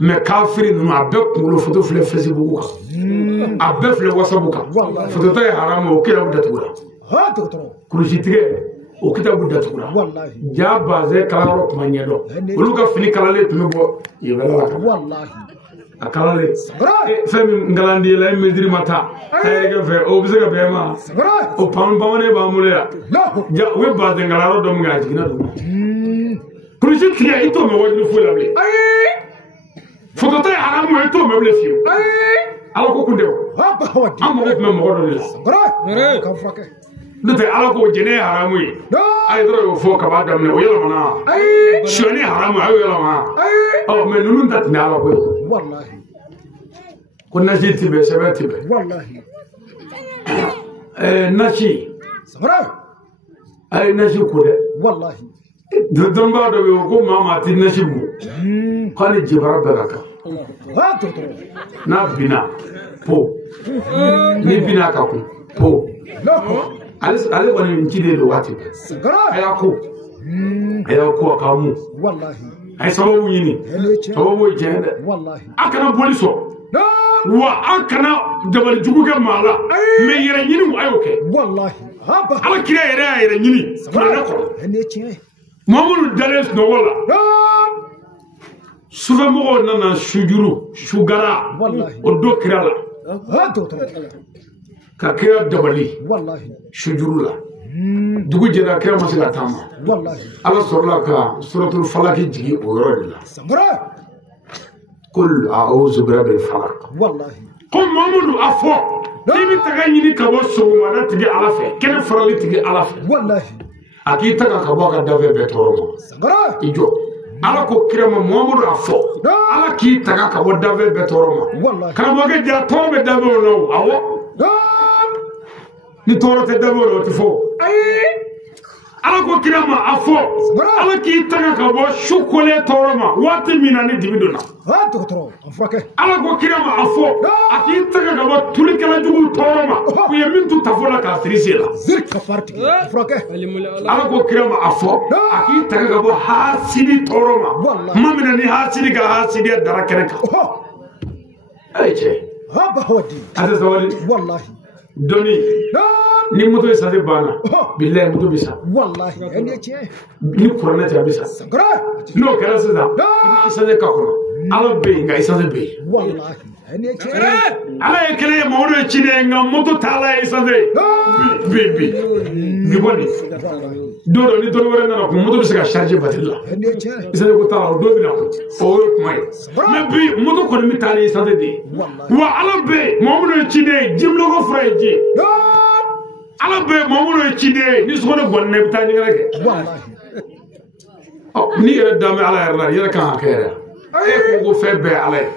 mais kafiri ninnu a bɛɛ kunkolo foto filɛ Facebook kan a bɛɛ filɛ WhatsApp kan fotota ye haramu o kira datugura kurusi tigɛ o kitabu datugura ja bazɛ kalanyɔrɔ kuma ɲɛdɔn olu ka fini kalalen tun bɛ bɔ yɛlɛla kan a kalalen fɛn min ngalandi la mesiri ma taa tayɛrɛkɛ fɛ o bɛ se ka bɛn ma o bamanan b'an bolo yan ja u ye bazɛ ngalayɔrɔ dɔ min kɛ a jiginna dugu kurusi tigɛ i t'o mɛn wajulu foyi la bilen fotota ye haramu ye i t'o mɛn bilen fiyewu ala ko kun tɛ o an mago tun bɛ mɔgɔ dɔ de la n'o tɛ ala ko jɛnɛ ye haramu ye a ye dɔrɔn y'o fɔ kaba daminɛ o yɛlɛmana sɔni haramu a y'o yɛlɛma mais ninnu ta tun bɛ ala ko ye ko nasi ti bɛn sɛbɛn ti bɛn nasi a ye nasi ko dɛ dɔnnibaa dɔ bɛ yen ko maa ti nasi bon k'ale jibara bɛɛ ka kan n'a binna po ni binna ka kun po ale kɔni ci de don waati a y'a ko a k'a mun a ye sababu ɲini sababu ye tiɲɛ dɛ a kana boli sɔrɔ wa a kana dabali jugu kɛ maa la mais yɛrɛ ɲini a y'o kɛ ala kira yɛrɛ y'a yɛrɛ ɲini kuranɛ kɔrɔ Muhamadu dalen sunɔgɔ la sufɛmɔgɔw nana sujuru sugara o don kira la ka kira dabali sujuru la dugu jɛra kira ma se ka taama ala sɔrɔla ka suratul falaki jigi o yɔrɔ de la kul a'udhu birabbil falaq ko Muhamadu a fɔ n'i bɛ taga ɲini ka bɔ sɔgɔmada tigi ala fɛ kɛnɛ farali tigi ala fɛ a k'i taga ka bɔ a ka dafɛ bɛɛ tɔɔrɔ ma i jɔ ala ko kira ma Muhamadu a fɔ ala k'i taga ka bɔ dafɛ bɛɛ tɔɔrɔ ma karamɔgɔkɛ jara tɔɔrɔ bɛ dafɛ o la o awɔ ni tɔɔrɔ tɛ dafɛ o la o tɛ fɔ ala ko kira ma a fɔ ala k'i taga ka bɔ su kolen tɔɔrɔ ma waati min na ni dibi donna ala ko kira ma a fɔ a k'i taga ka bɔ tulikɛla jugu tɔɔrɔ ma u ye min tu tafo la k'a firi sen la ala ko kira ma a fɔ a k'i taga ka bɔ hasidi tɔɔrɔ ma tuma min na ni hasidi ka hasidiya dara kɛnɛ kan ayi cɛ a tɛ sabali dɔnni ni moto essence banna billahi moto bi sa ni kuranɛ tɛ a bi sa n'o kɛra sisan i bɛ essence k'a kɔnɔ ala bɛ yen nka essence bɛ yen ala ye kelen ye Mamadu ye ciden ye nka moto taala ye essence bi kɔni don dɔ ni dɔnni wɛrɛ nana kun moto bɛ se ka charger batterie la essence ko t'a la o don bɛ na o ye kuma ye mais bi moto kɔni bɛ taa ni essence de ye wa ala bɛ yen Mamadu ye ciden ye jimiloko fura ye ji ala bɛ Mamadu ye ciden ye ni sɔgɔnɔ gɔni na i bɛ taa ɲɛgɛnɛ kɛ ni yɛrɛ dan bɛ ala yɛrɛ la yɛrɛ kan ka kɛ yɛrɛ e ko fɛn bɛɛ ala ye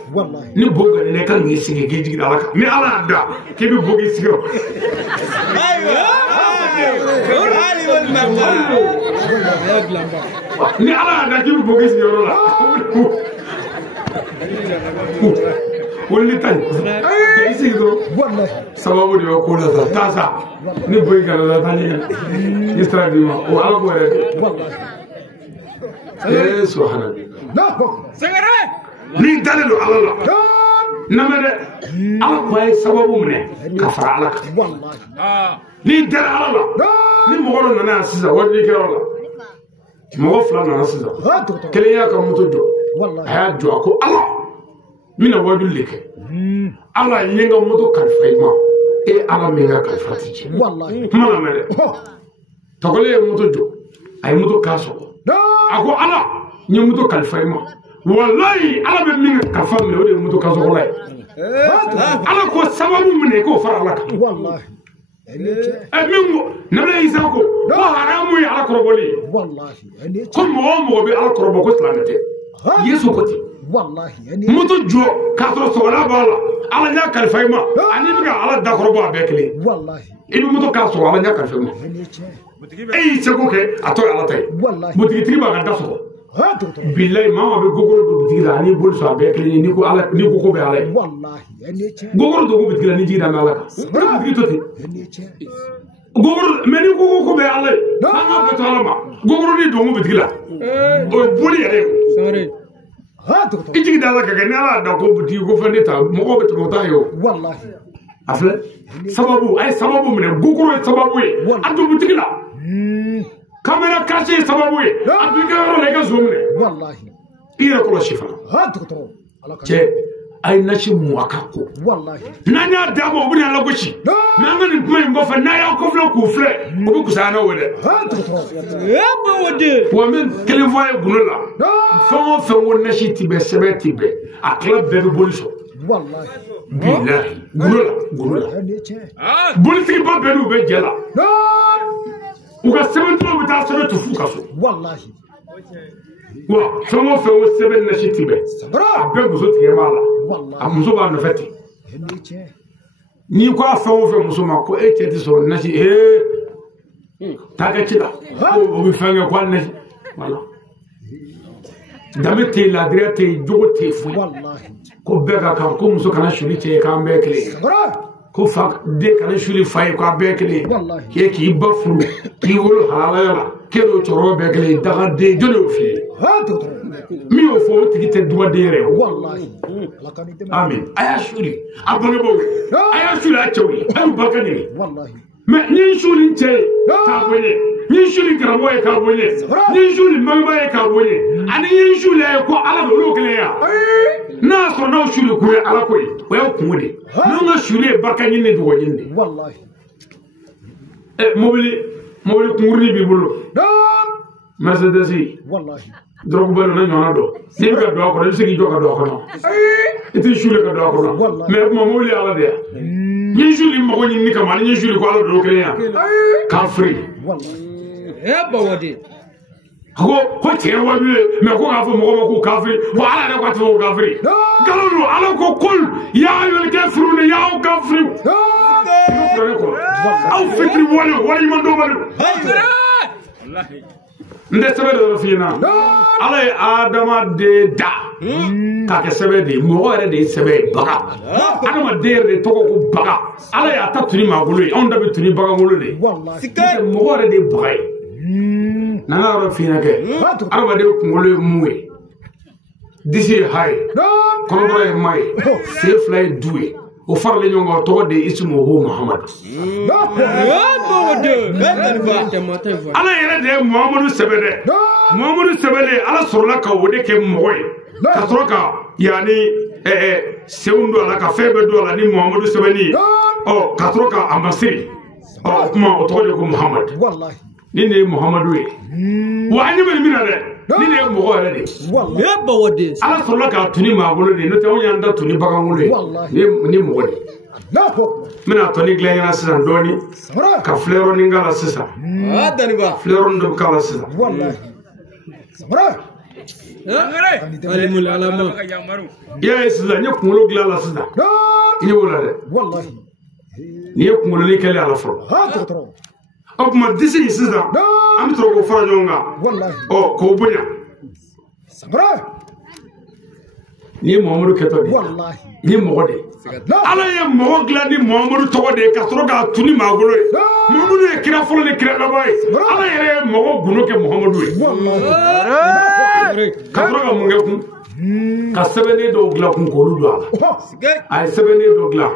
ni bo gani ne kan k'i sigi k'i jigin ala kan ni ala y'a da k'i bɛ bo k'i sigi o ni ala y'a da k'i bɛ bo k'i sigi yɔrɔ la wuli ta k'i sigi dɔrɔn sababu de bɛ ko la sa taa sa ni bo in kana la taa ɲɛgɛn ni sira d'i ma o ala ko yɛrɛ de subhanallah ni dalilo ala la namede ala ko ay sababu mune ka fara ala wallahi ni dal ala la ni mo golo nana sisa wadi ke ala mo fla nana sisa kele ya ka muto do wallahi ha do ko ala mina wadi leke ala yenga muto kalfayma e ala menga kalfatiji wallahi mala mede to ko le muto do ay muto kaso ako ala ni muto kalfayma wallahi ala be min ka famle o de muto kaso ko lay ala ko sababu mine ko fara ala wallahi mingo nabi isa ko ko haramu ya ala koroboli wallahi ko mo be ala korobo ko tlanete yesu ko ti wallahi muto jo ka so so la bala ala nya kalfayma ani bi ala da korobo abekle wallahi ibi muto kaso ala nya kalfayma e se ko ke ato ala tay wallahi mutigi triba ga daso billahi mama be gogoro do bitira ni bol so be kele ni ko ala ni ko be ala wallahi gogoro do go bitira ni jida mala ka bitigi toti gogoro meni ko be ala anga be to ala ma gogoro ni do go bitira o boli yare sare ijigi dala ka ni ala da ko bitigi ko fande ta mo ko be to ta yo wallahi afle sababu ay sababu mene gogoro sababu e adu bitira kamera caché sababu ye abigaro lega zoomne wallahi ira ko shifa ha doktor che ay nachi muakako wallahi nanya dabo buri ala gochi nanga ni kuma ngo fa na ya ko flo ku fle ko ku sana wede ha doktor ba wode wa men kele voye gunola fa wonna shi tibe sebe tibe akla be boliso wallahi billahi gunola bolisi ba be be jela uga seben to bita sebe to fuka so wallahi wa somo fe o seben na shitibe abe guzo tiye mala amuzo ba no feti ni ko afa o fe muso ma ko e cheti so na shi taka chida o bi fanga kwa na wala damete la direte jogote fu wallahi ko bega kan ko muso kana shuri che kan be kle ko fa de kana shuri fay ko bekle ke ki bafru ki wolo halala ke do choro bekle daga de jolo fi ha to mi o fo tikite duwa de re wallahi amin aya shuri abanga bo aya shuri a chawi am bakani wallahi me ni shuri nche ka bonye ni shuri gramo e ka bonye ni shuri mangba e ka bonye ani ni shuri ko ala do kle ya na so na shuri ko ala ko o ya ku de nunga shuri barka nyine do nyinde wallahi mobili kumurni bi bulu mercedes wallahi drogu balo na nyona do ni ga do ko sigi joka do ko no iti shuri ka do ko no me mobili ala de ni shuri mako nyini kama ni shuri ko ala do kle ya ka free wallahi ba wodi ko tewa bi me ko ga fo mo ko kafiri wa ala ne ko to kafiri galolu ala ko kul ya ayyul kafirun ya kafiri au fikri wali man do balu wallahi nde sebe do fina ala adama de da ka ke sebe de mo re de sebe baga adama de to ko baga ala ya ta tuni magulu on da bi tuni baga ngulu de wallahi mo re de baga nanga ro fina ke arba de kungolo muwe disi hay kolobra e mai se fly duwe o farle nyongo to de ismu ho muhammad ala yere de muhammadu sebede ala sorla ka wode ke moy ka soroka yani seundo ala ka febe do ala ni muhammadu sebeni o ka soroka ambasiri o kuma o to de ko muhammad wallahi ni ne muhammadu e wa anyi me mina de ni ne mo go re de wallahi ba wode ala solla ka tuni ma golo de no te onya nda tuni baga ngolo ni mo go de mina to ni glenya sisan doni ka flero ni ngala sisan dani ba flero ndo kala sisan wallahi sabra alimul alama ya sisan ni kulo glala sisan ni wala de wallahi ni kulo ni kale ala fro ma disi sisan am tro ko fara jonga wallahi o ko bunya sabra ni muhammadu keto de wallahi ni mogode ala ye mo gladi muhammadu to de ka tro ga tuni magolo muhammadu e kira folo ne kira bay ala ye mo guno ke muhammadu wallahi ka tro ga munge ku ka sɛbɛnnen dɔw dilan kun k'olu don a la a ye sɛbɛnnen dɔ dilan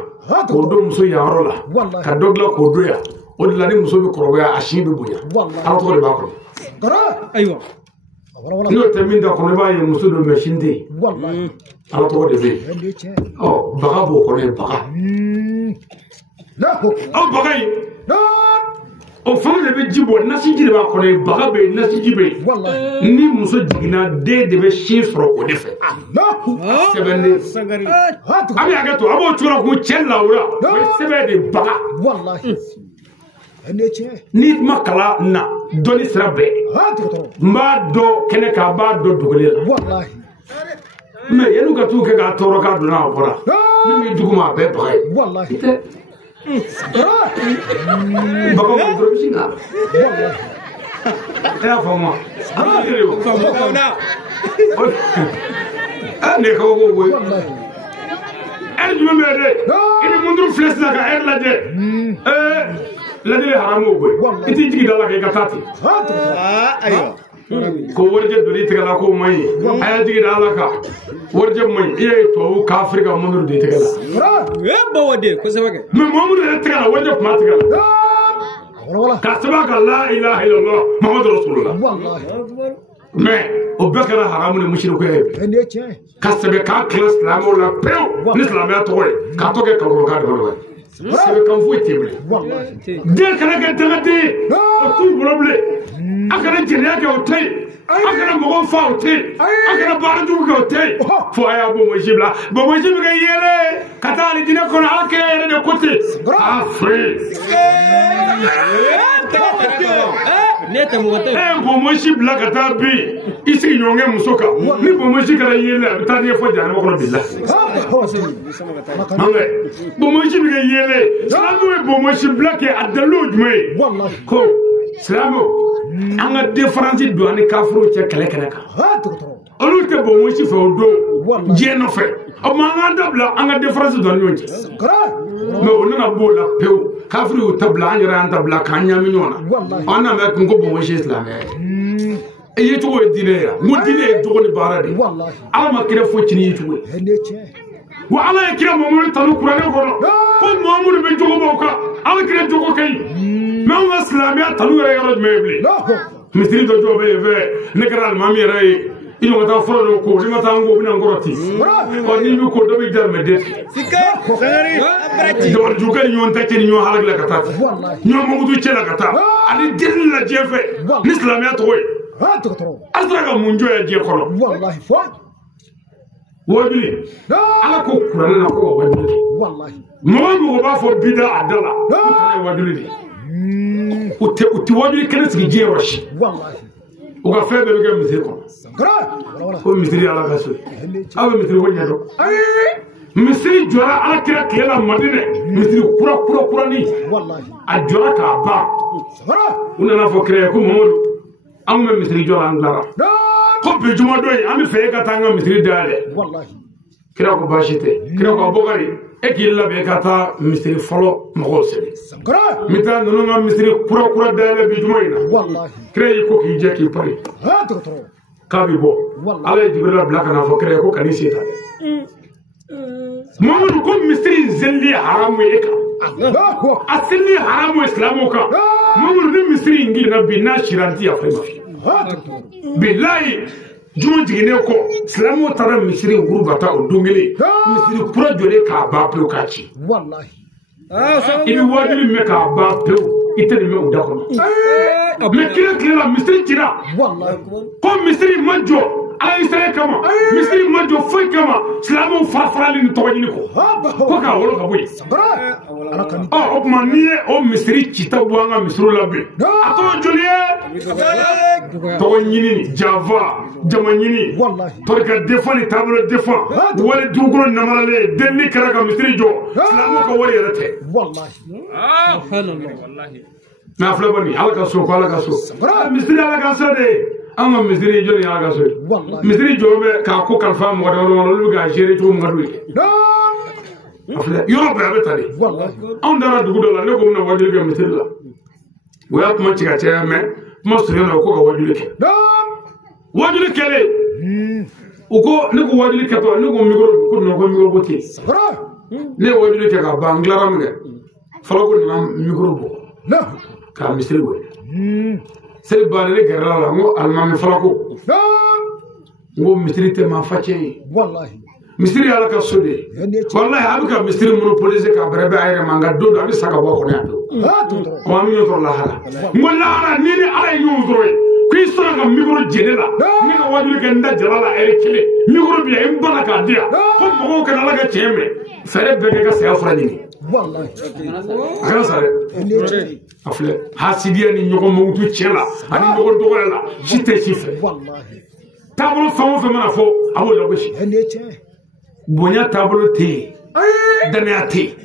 k'o don muso yanyɔrɔ la ka dɔ dilan k'o don yan o de la ni muso bɛ kɔrɔbaya a sin bɛ bonya ala tɔgɔ de b'a kɔnɔ n'o tɛ min da kɔnɔ i b'a ye muso don mɛ sin tɛ yen ala tɔgɔ de bɛ yen baga b'o kɔnɔ yen baga baga in o fana de bɛ ji bɔ nasiji de b'a kɔnɔ yen baga bɛ yen nasiji bɛ yen ni muso jiginna den de bɛ sin sɔrɔ o de fɛ sɛbɛnden a bɛ hakɛ to a b'o cogo la k'o cɛ lawura o ye sɛbɛn de baga ni ma kala na dɔnni sira bɛɛ n b'a dɔn kɛnɛ kan a b'a dɔn dogolen la mɛ yanni ka t'u kɛ k'a tɔɔrɔ k'a donna a bɔra min bɛ dugu ma a bɛɛ baga ye baga bɛ dɔrɔn sin na e y'a faamu wa a b'a kiri o ne ka o ko ye ɛri jumɛn bɛ yen dɛ i ni munduru filɛ sisan ka ɛri lajɛ lajɛli haramu o koyi i t'i jigi da la k'i ka taa ten ko warijɛ donni i tɛgɛ la k'o man ɲi a y'a jigi da ala kan warijɛ man ɲi i ye tubabu kafiri ka munduru don i tɛgɛ la mɛ mamudu yɛrɛ tɛgɛ la warijɛ tun b'a tɛgɛ la ka sɛbɛn ka la ilaha illallah mamadu rasulullah mɛ o bɛɛ kɛra haramu ni musirikuya ye ka sɛbɛn k'a tila silamɛw la pewu ni silamɛya tɔgɔ ye k'a tɔ kɛ kalorokan de kɔnɔ sɛbɛn kan foyi tɛ bilen den kana kɛ dagaden ye o t'u bolo bilen a kana jɛnɛya kɛ o tɛ yen a kana mɔgɔw fa o tɛ yen a kana baarajugu kɛ o tɛ yen fo a y'a bonbonsi bila bonbonsi bɛ kɛ yɛlɛ ka taa alijinɛ kɔnɔ ala kɛ yɛrɛ de ko ten k'a fili bonbonsi bila ka taa bin i sigi ɲɔgɔnkɛ muso kan ni bonbonsi kɛra yɛlɛ a bɛ taa ɲɛfɔ janaba kɔnɔ bi la bonbonsi bɛ kɛ yɛlɛ silamɛw ye bonbonsi bila kɛ a dalilu jumɛn ye ko silamɛw an ka diferansi don an ni kafiruw cɛ kɛlɛ kɛnɛ kan olu tɛ bonbonsi fɛ o don diɲɛ nɔfɛ o ma an k'an dabila an ka diferansi don an ni ɲɔgɔn cɛ mɛ o nana b'o la pewu kafiri y'u ta bila an yɛrɛ y'an ta bila k'an ɲami ɲɔgɔn na an n'a mɛn kun ko bonbonsi ye silamɛya ye ye cogo ye diinɛ ye n ko diinɛ ye jogo ni baara de ye ala ma kira foyi cini ye cogo ye wa ala ye kira mamadu tanu kuranɛ kɔnɔ ko mamadu bɛ jogo b'aw kan ala kira jogo ka ɲi mɛ anw ka silamɛya tanu yɛrɛ yɔrɔ jumɛn ye bilen misiri dɔ jɔ bɛ yen fɛ ne kɛra alimami yɛrɛ ye i ɲɔgɔn taa fɔlɔ dɔ ko ni ma taa n ko bɛna n kɔrɔ ten ɔ ni bɛ ko dɔ bɛ jarimɛ den dabalijukɛ ni ɲɔgɔn tɛ cɛ ni ɲɔgɔn halaki la ka taa ɲɔgɔn makutu cɛ la ka taa ani deli la diɲɛ fɛ ni silamɛya tɔgɔ ye ala sera ka mun jɔ ye diɲɛ kɔnɔ wajuli ala ko kuranɛ na ko wajuli mɔgɔ mɔgɔ b'a fɔ bida a da la o tɛ wajuli de u tɛ wajuli kɛnɛ sigi diɲɛ yɔrɔ si u ka fɛn bɛɛ bɛ kɛ misiri kɔnɔ ko misiri ala ka so aw bɛ misiri ko ɲɛdɔn misiri jɔra ala kira tile la madinɛ misiri kuranin a jɔra k'a ban u nana fɔ kira ye ko mamadu an bɛ misiri jɔra an tilara ko bi juma don an bɛ fɛ e ka taa an ka misiri dayɛlɛ kira ko baasi tɛ kira ko Abubakari e k'i labɛn ka taa misiri fɔlɔ mɔgɔw seli n bɛ taa ninnu ka misiri kura dayɛlɛ bi juma in na kira y'i ko k'i jɛ k'i pari k'a bɛ bɔ ala ye Jibirila bila ka na fɔ kira ye ko ka n'i se ta Mamadu ko misiri in selili ye haramu ye e kan a selili ye haramu ye silamɛw kan Mamadu ni misiri in gilinna bi n'a sira n tɛ yafa i ma bilayi juma jiginnen kɔ silamɛw taara misiri wurubata o don kelen misiri kura jɔlen k'a ban pewu k'a ci i bɛ wajibi mɛn k'a ban pewu i tɛ nin mɛn u da kɔnɔ mɛ kira tilela misiri cira ko misiri ma jɔ ala y'i sɛgɛ kama misiri ma jɔ foyi kama silamɛw farafarali ni tɔgɔ ɲini kɔ ko k'a wolo ka bɔ yen o tuma n'i ye o misiri cita bɔ an ka misiriw la bi a tɔgɔ joli ye tɔgɔ ɲini janfa jama ɲini torika defan ni taabolo defan wale dugukolo namaralen denni kɛra ka misiri jɔ silamɛw ka wari yɛrɛ tɛ mɛ a filɛ bani ala ka so ko ala ka so misiri ala ka so de an ka misiri jɔnni ala ka so misiri jɔ bɛ k'a ko kalifa mɔgɔ dɔ la olu bɛ k'a gérer cogo min ka d'u ye a filɛ yɔrɔ bɛɛ a bɛ ta de anw taara dugu dɔ la ne ko n bɛna wajuli kɛ misiri la o y'a kuma ci ka caya mɛ kuma surunya na ko ka wajuli kɛ wajuli kɛlen uko ne ko wajuli kato ne ko micro ko no ko micro boti ne wajuli ka banglara mge fala ko na micro bo ka misri wo sel balere garala ngo almami fala ko ngo misri te ma fache wallahi misri ala ka sode wallahi abuka misri monopoliser ka brebe ayre manga do abi saka bo ko ne do ko ami yo to la hala ngo la ara ni ni ala yo ndroy qui sera ka micro jenela ni ka wajuli ka nda jalala ere kile micro bi ay mbala ka dia ko mo ko na la ka cheme fere be ka sa fura ni wallahi ala sare afle hasidiya ni nyoko mo tu chela ani nyoko to la jite chife wallahi tablo fawo fe mana fo awo la boshi bonya tablo te dana te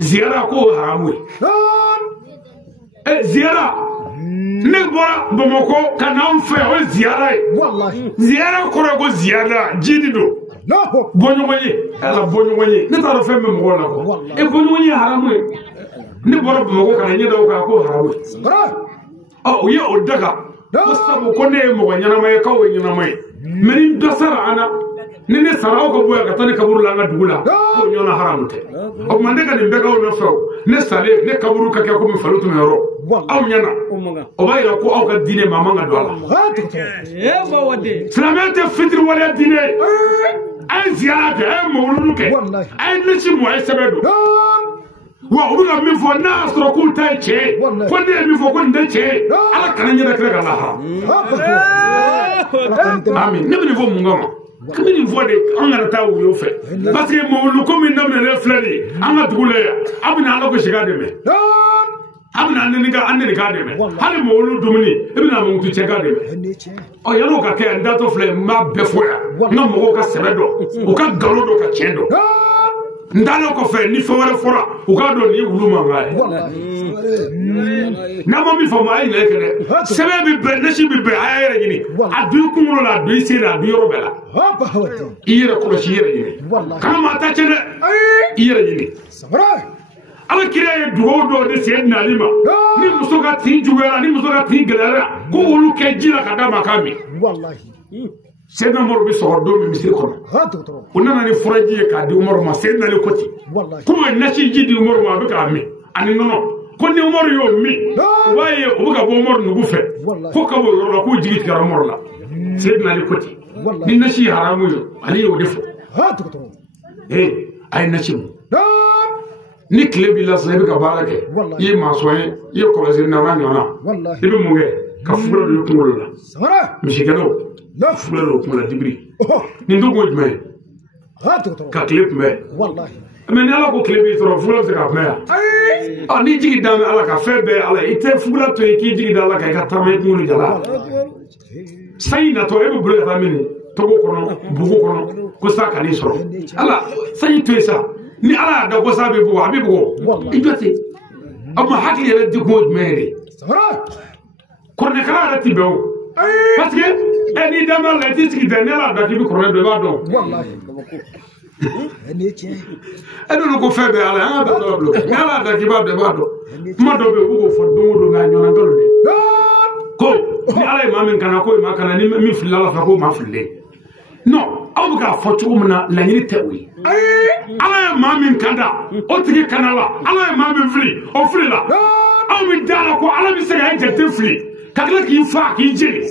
ziyara ko haramu ziyara ne bora bomoko kana mfe o ziyara wallahi ziyara ko ko ziyara jidido bonyo moye ala bonyo moye ne taro fe me mo la ko e bonyo moye haramu ne bora bomoko kana nyedo ko haramu o ye o daga ko sabu ko ne mo nyana may ka wo nyana may meni dosara ana nene saraw ko boya katane kaburu la nga dugula ko nyona haramu te o mande ka nimbe ka no few ne sale ne kaburu ka ko mi falutu me ro aw nyana o bayira ko aw ka dine mama nga dola mo wade salamente fitri wala dine ay ziyara ay mawlulu ke ay nisi mo ay sabedo wa uruga mi fo na asro ku tay che ko ne mi fo ko nde che ala kana nyira kala la amin ne bi fo mungama kami fo de an ga ta wuyo fe parce que mo lu ko mi ndam ne flani an ga dugule ya abina ala ko shiga de me abina ne ga an ne ga de me hali mo lu dumuni ibina mo tu che ga de me o yalo ka ke anda to fle ma be fo ya na mo ka sebedo o ka galo do ka chendo ndalo ko fe ni fo wala fora o ka do ni wulu ma ngai na mo mi fo mai le kede sebe bi be ne shi bi be ayere ni adu kumulo la do isira du yoro bela ira ko shi yere ni kama ta chene ira ni ala kire duwo do de sayyidina lima ni musoga tin jugera ni musoga tin gelera ko wulu ke jira kada makami wallahi Seydina Umar bi so do mi misir ko onana ni furaji ka di Umar ma Seydina le koti ko na ci jidi Umar ma be ka mi ani nono ko ni Umar yo mi waye o ga bo Umar nugu fe ko ka bo ro ko jigi ka Umar la Seydina le koti ni na ci haramu yo ali yo defo ay na ci ni klebi la sabe ka barake yi ma soye yi ko la zina na nyona ibe mu nge ka furo do ko la mi shigano la fulero kuma la dibri ni ndogo jme ka clip me wallahi mais ala ko clip yi toro fulo se ka me ah ni jigi dame ala ka febe ala ite fula to ki jigi dala ka ka tamay ngulu jala sayna to e bu ta mini to ko kono bugu kono ko sa ka ni soro ala sayi to esa ni ala da ko sabe bu abi bu ijote amma hakli yele di ko jmere ko ne kala la tibew parce que any dama la tisi denela da kibi korone be bado wallahi eno ko febe ala ba do blo ngala da kiba be bado ma do be bugo fo do nga nyona ngalo de ko ni ala mamin kana ko ma kana ni mi filala fa ko ma fille no awu ga fo chumna la ni tewi ala mamin kanda o tigi kanala ala mamin fri o fri la awu mi dala ko ala mi se ga jete fri kakla ki fa ki jeli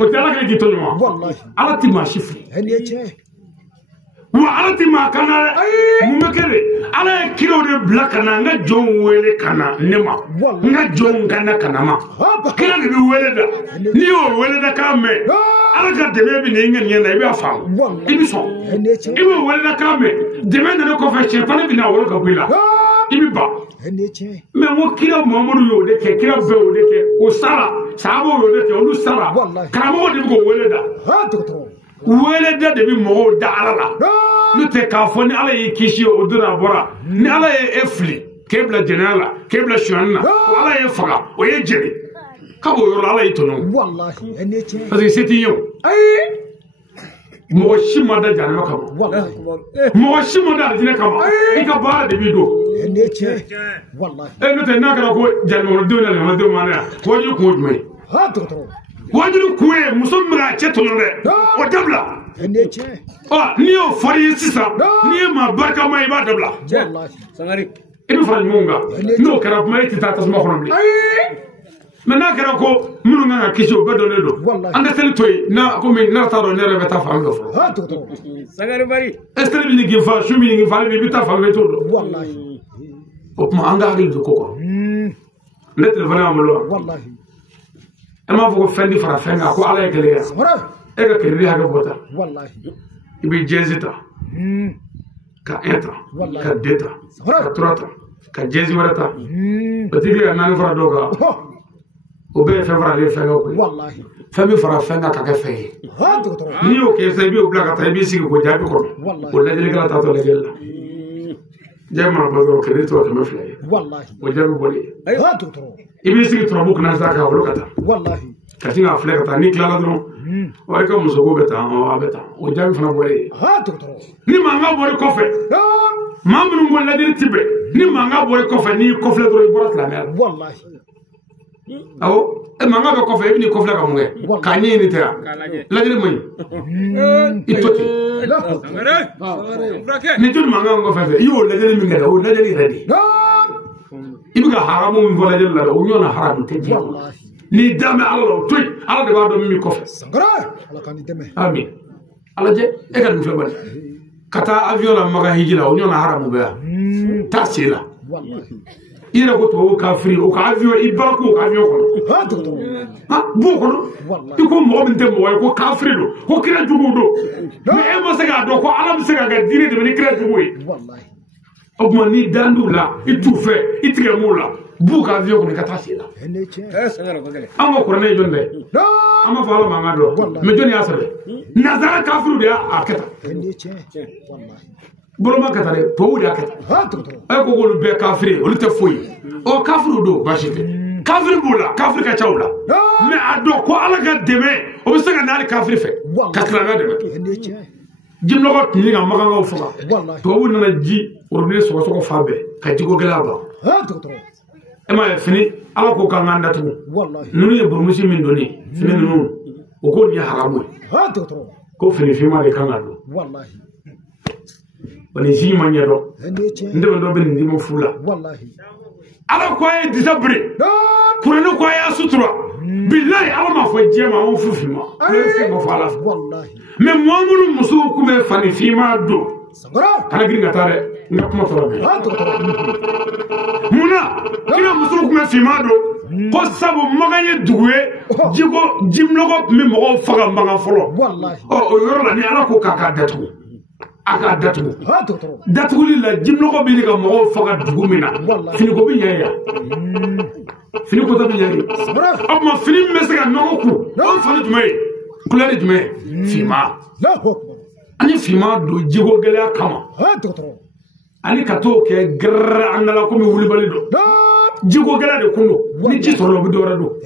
o tala ke gito no wallahi ala ti ma shifri wa ala ti ma kana mu mekere ala kilo de black na nga jon wele kana nema nga jon kana kana ma kila de wele da ni o wele da ka me ala ka de be ni ngen yen na ibi afam ibi so ibi wele da ka me de me na ko fa che pana bi na wolo ka buila ibi ba me wo kila Muhammadu yo de ke kila be o de ke o sara sabo yo de ke o lu sara kamo de go wele da wele da de bi mo da ala la no te ka fo ni ala yi kishi o dura bora ni ala ye efli kebla jenala kebla shuanna ala ye faga o ye jeri ka bo yo ala yi to no wallahi ene che parce que c'est yo mo shima da jana kama wallahi mo shima da jina kama e ka bara de bi do ene che wallahi e no te na ka ko jana mo do na le ma do mana ko ju ko me ha to wajulu kuwe musomra chetolore o dabla ni o fari sisa ni ma barka mai ba dabla wallahi sangari ibi fara munga no kara mai tita tasma khonobli mana kara ko munu nga kisho bedone do anda tel toy na ko min na taro ne rebe ta fanga fo ha to sangari bari estre bi ni gifa shumi ni fala bi ta fanga to do wallahi o ma anga agil do koko netel fana amlo wallahi ama fo fendi fara fenga ko ala ekele ya e ga kiri ha ga bota wallahi ibi jezita ka eta ka deta ka trata ka jezi warata batigi ya nan fara doga o be fe fara le fenga ko wallahi fami fara fenga ka ka fe ha to ni o ke se bi o bla ka ta bi sigi ko jabi ko o le dele kala ta to le gella jama bazo ke to ka me fle wallahi o jabi boli ha to ibi sigi trobu kana zaka o lokata wallahi kati nga fle ka ta ni kala dron o ka muso ko beta o abeta o jabi fana boli ha to ni manga boli ko fe mamnu ngol la diri tibe ni manga boli ko fe ni ko fle dro borat la mer wallahi awo e manga be ko fe ni ko fle ka munge ka ni ni tera la diri moy itoti ni tul manga ngo fe yo la diri minga o la diri redi ibiga haramu min vola diri la o nyona haramu te ji ni dame Allah toy Allah de ba do mi ko fe sangara ala kan deme amin ala je e kan fle bani kata avion la maga hijila o nyona haramu be tasila wallahi ira ko to kafiri o ka avion ibako ka avion ko ha to ha bo ko wallahi ko mo min dem way ko kafiri do ko kira jugu do me e mo sega do ko alam sega ga dire de ni kira jugu wallahi o mo ni dandula itu fe itire mula bu ka avion ko ka tasila sangara ko gele amo ko ne jonde ama fala manga do me joni asabe nazara kafiru de aketa wallahi boloma katare to wuri aketa ha to ay ko golu be kafiri o te foyi o kafiru do bashite kafiri bula kafiri ka chawla me ado ko ala ga deme o sanga nari kafiri fe katla na deme jimno ko ni ga maga ngaw fuga to wuri na ji o ne so so ko fabe ka jigo gelaba ha to e ma fini ala ko ka nganda tu wallahi nunu ye burmusi min doni fini nunu o ko ni haramu ha to ko fini fi ma de kan ado wallahi bani ji manya do ndebe do ben ndimo fula wallahi ala ko ay disabre kureno ko ay sutura billahi ala ma fo jema on fufima le mo fala wallahi me moamulu musu ku me fani fima do sangara kana gringa tare ngapuma fala ha to muna kina musu ku me fima do ko sabu maganye duwe jigo jimlogo me mo faga mbanga folo wallahi o yoro la ni ala ko kaka datu aka datu ha to datu la jimlogo bi ka mo faga dugumina fini ko bi nyaya fini ko tabi nyaya amma fini mesega noku on fani jumay kulale jumay fima la hokma ani fima do jigo gele kama ha to ani kato ke grra angala ko mi wuli balido jigo gele de kundo ni jito lo bi dora do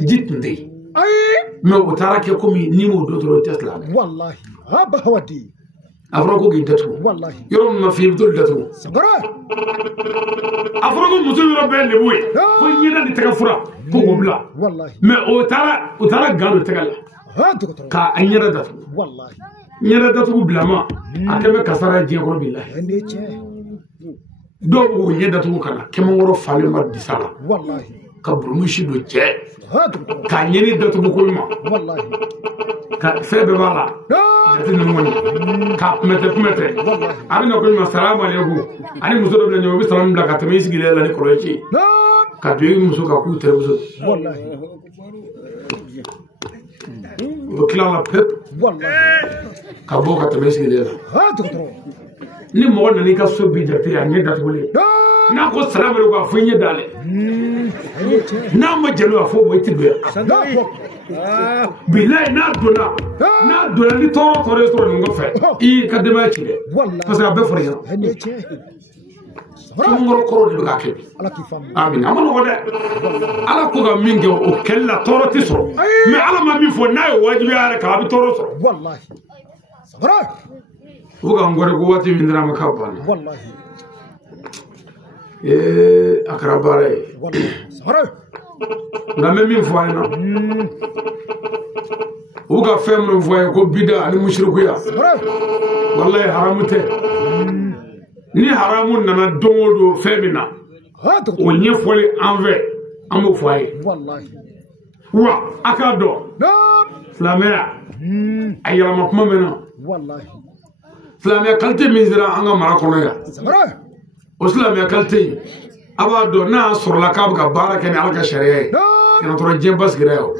jitnde ay me o tarake ko mi ni mo do to tesla wallahi ha ba hawadi afro ko gidatu wallahi yoro ma fi bidul datu sangara afro ko muso yoro be le boy ko nyina di taka fura ko gobla wallahi me o tara galo tagala ha to ka anyara datu wallahi nyara datu blama akeme kasara je ko billahi do o nyeda datu kana kemo woro fale ma disala wallahi ka burmushi do je ha to ka nyeni datu ko ma wallahi ka febe bala jati ni moni ka kumete abina ko ma salamu alaikum ani muso do bla bi salam bla ka tame sigi lela ni korochi ka do muso ka ku tere muso wallahi o kila la pep wallahi ka bo ka tame sigi lela ha to ni mo na ni ka so bi jati ya ni datu bole na ko salamu alaikum afo nye dale na mo jelo afo bo itibe billahi na dona ni toro ngo fe I ka dema ci de parce que be fori ko ngoro koro de ka ke amin amana wada ala ko ga minge o kella toro ti so me ala ma mi fo na wajibi ara ka bi toro so wallahi sabara o ga ngore ko wati min drama ka bana wallahi akrabare wallahi sabara nka mɛ min fɔ an ɲɛna u ka fɛn minnu fɔ an ye ko bida ani musirikuya walayi haramu tɛ ni haramu nana don o don fɛn min na o ɲɛfɔli an fɛ an b'o fɔ a ye wa a k'a dɔn silamɛya a yɛlɛma kuma mɛn na silamɛya kalite min sera an ka mara kɔnɔ yan o silamɛya kalite in a b'a dɔn n'a y'a sɔrɔla k'a bɛ ka baara kɛ ni ala ka sariya ye kana tɔrɔ diɲɛ basigira yan o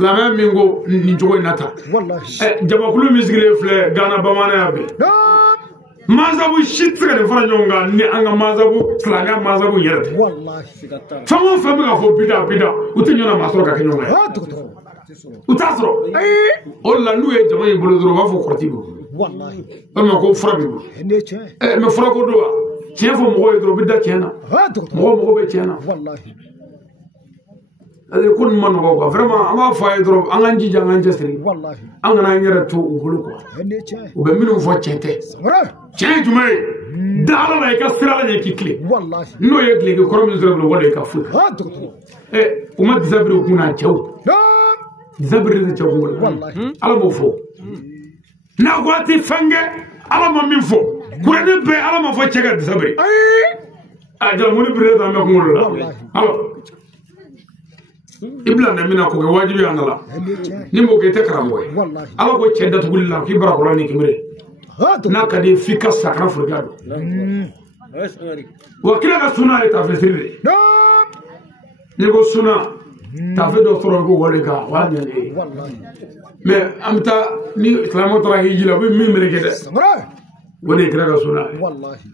silamɛya min ko nin cogo in na tan jamakulu min sigilen filɛ Gana bamananya bɛ masabu si tɛ se ka nin fara ɲɔgɔn kan ni an ka masabu silamɛya masabu yɛrɛ tɛ fɛn o fɛn bɛ ka fɔ bida u tɛ ɲɔgɔn maa sɔrɔ ka kɛ ɲɔgɔn ye u t'a sɔrɔ o de la n'u ye jama in bolo dɔrɔn u b'a fɔ kɔrɔti b'u bolo walima ko fura b'i bolo mɛ fura ko don wa tiɲɛ fɔ mɔgɔw ye dɔrɔn u bɛ da tiɲɛ na mɔgɔ bɛ tiɲɛ na ko nin ma nɔgɔ quoi vraiment an b'a fɔ a ye dɔrɔn an k'an jija an k'an cɛsiri an kana an yɛrɛ to u bolo quoi u bɛ minnu fɔ tiɲɛ tɛ tiɲɛ ye jumɛn ye da ala la i ka sira la ɲɛ k'i tilen n'o ye tileke kɔrɔ min sɔrɔ wala i ka foyi u ma disabiri u kun n'a cɛw disabiri de cɛw kun wala ala m'o fɔ n'a ko a tɛ fɛn kɛ ala ma min fɔ kuranɛ bɛɛ ala ma fɔ cɛ ka disabiri a jalamuni bire ta an bɛ kunkolo la alors ibla na mina ko ke wajibi anala ni mo ke te karambo ala ko cedda tugul la ki bara ko ni kimire na ka di fika sakra furgado wa kila ka suna ta fesiri ni ko suna ta fe do toro ko wole ka wanya ni me amta ni islamo tara hijila bi mi mere ke de woni kila ka suna wallahi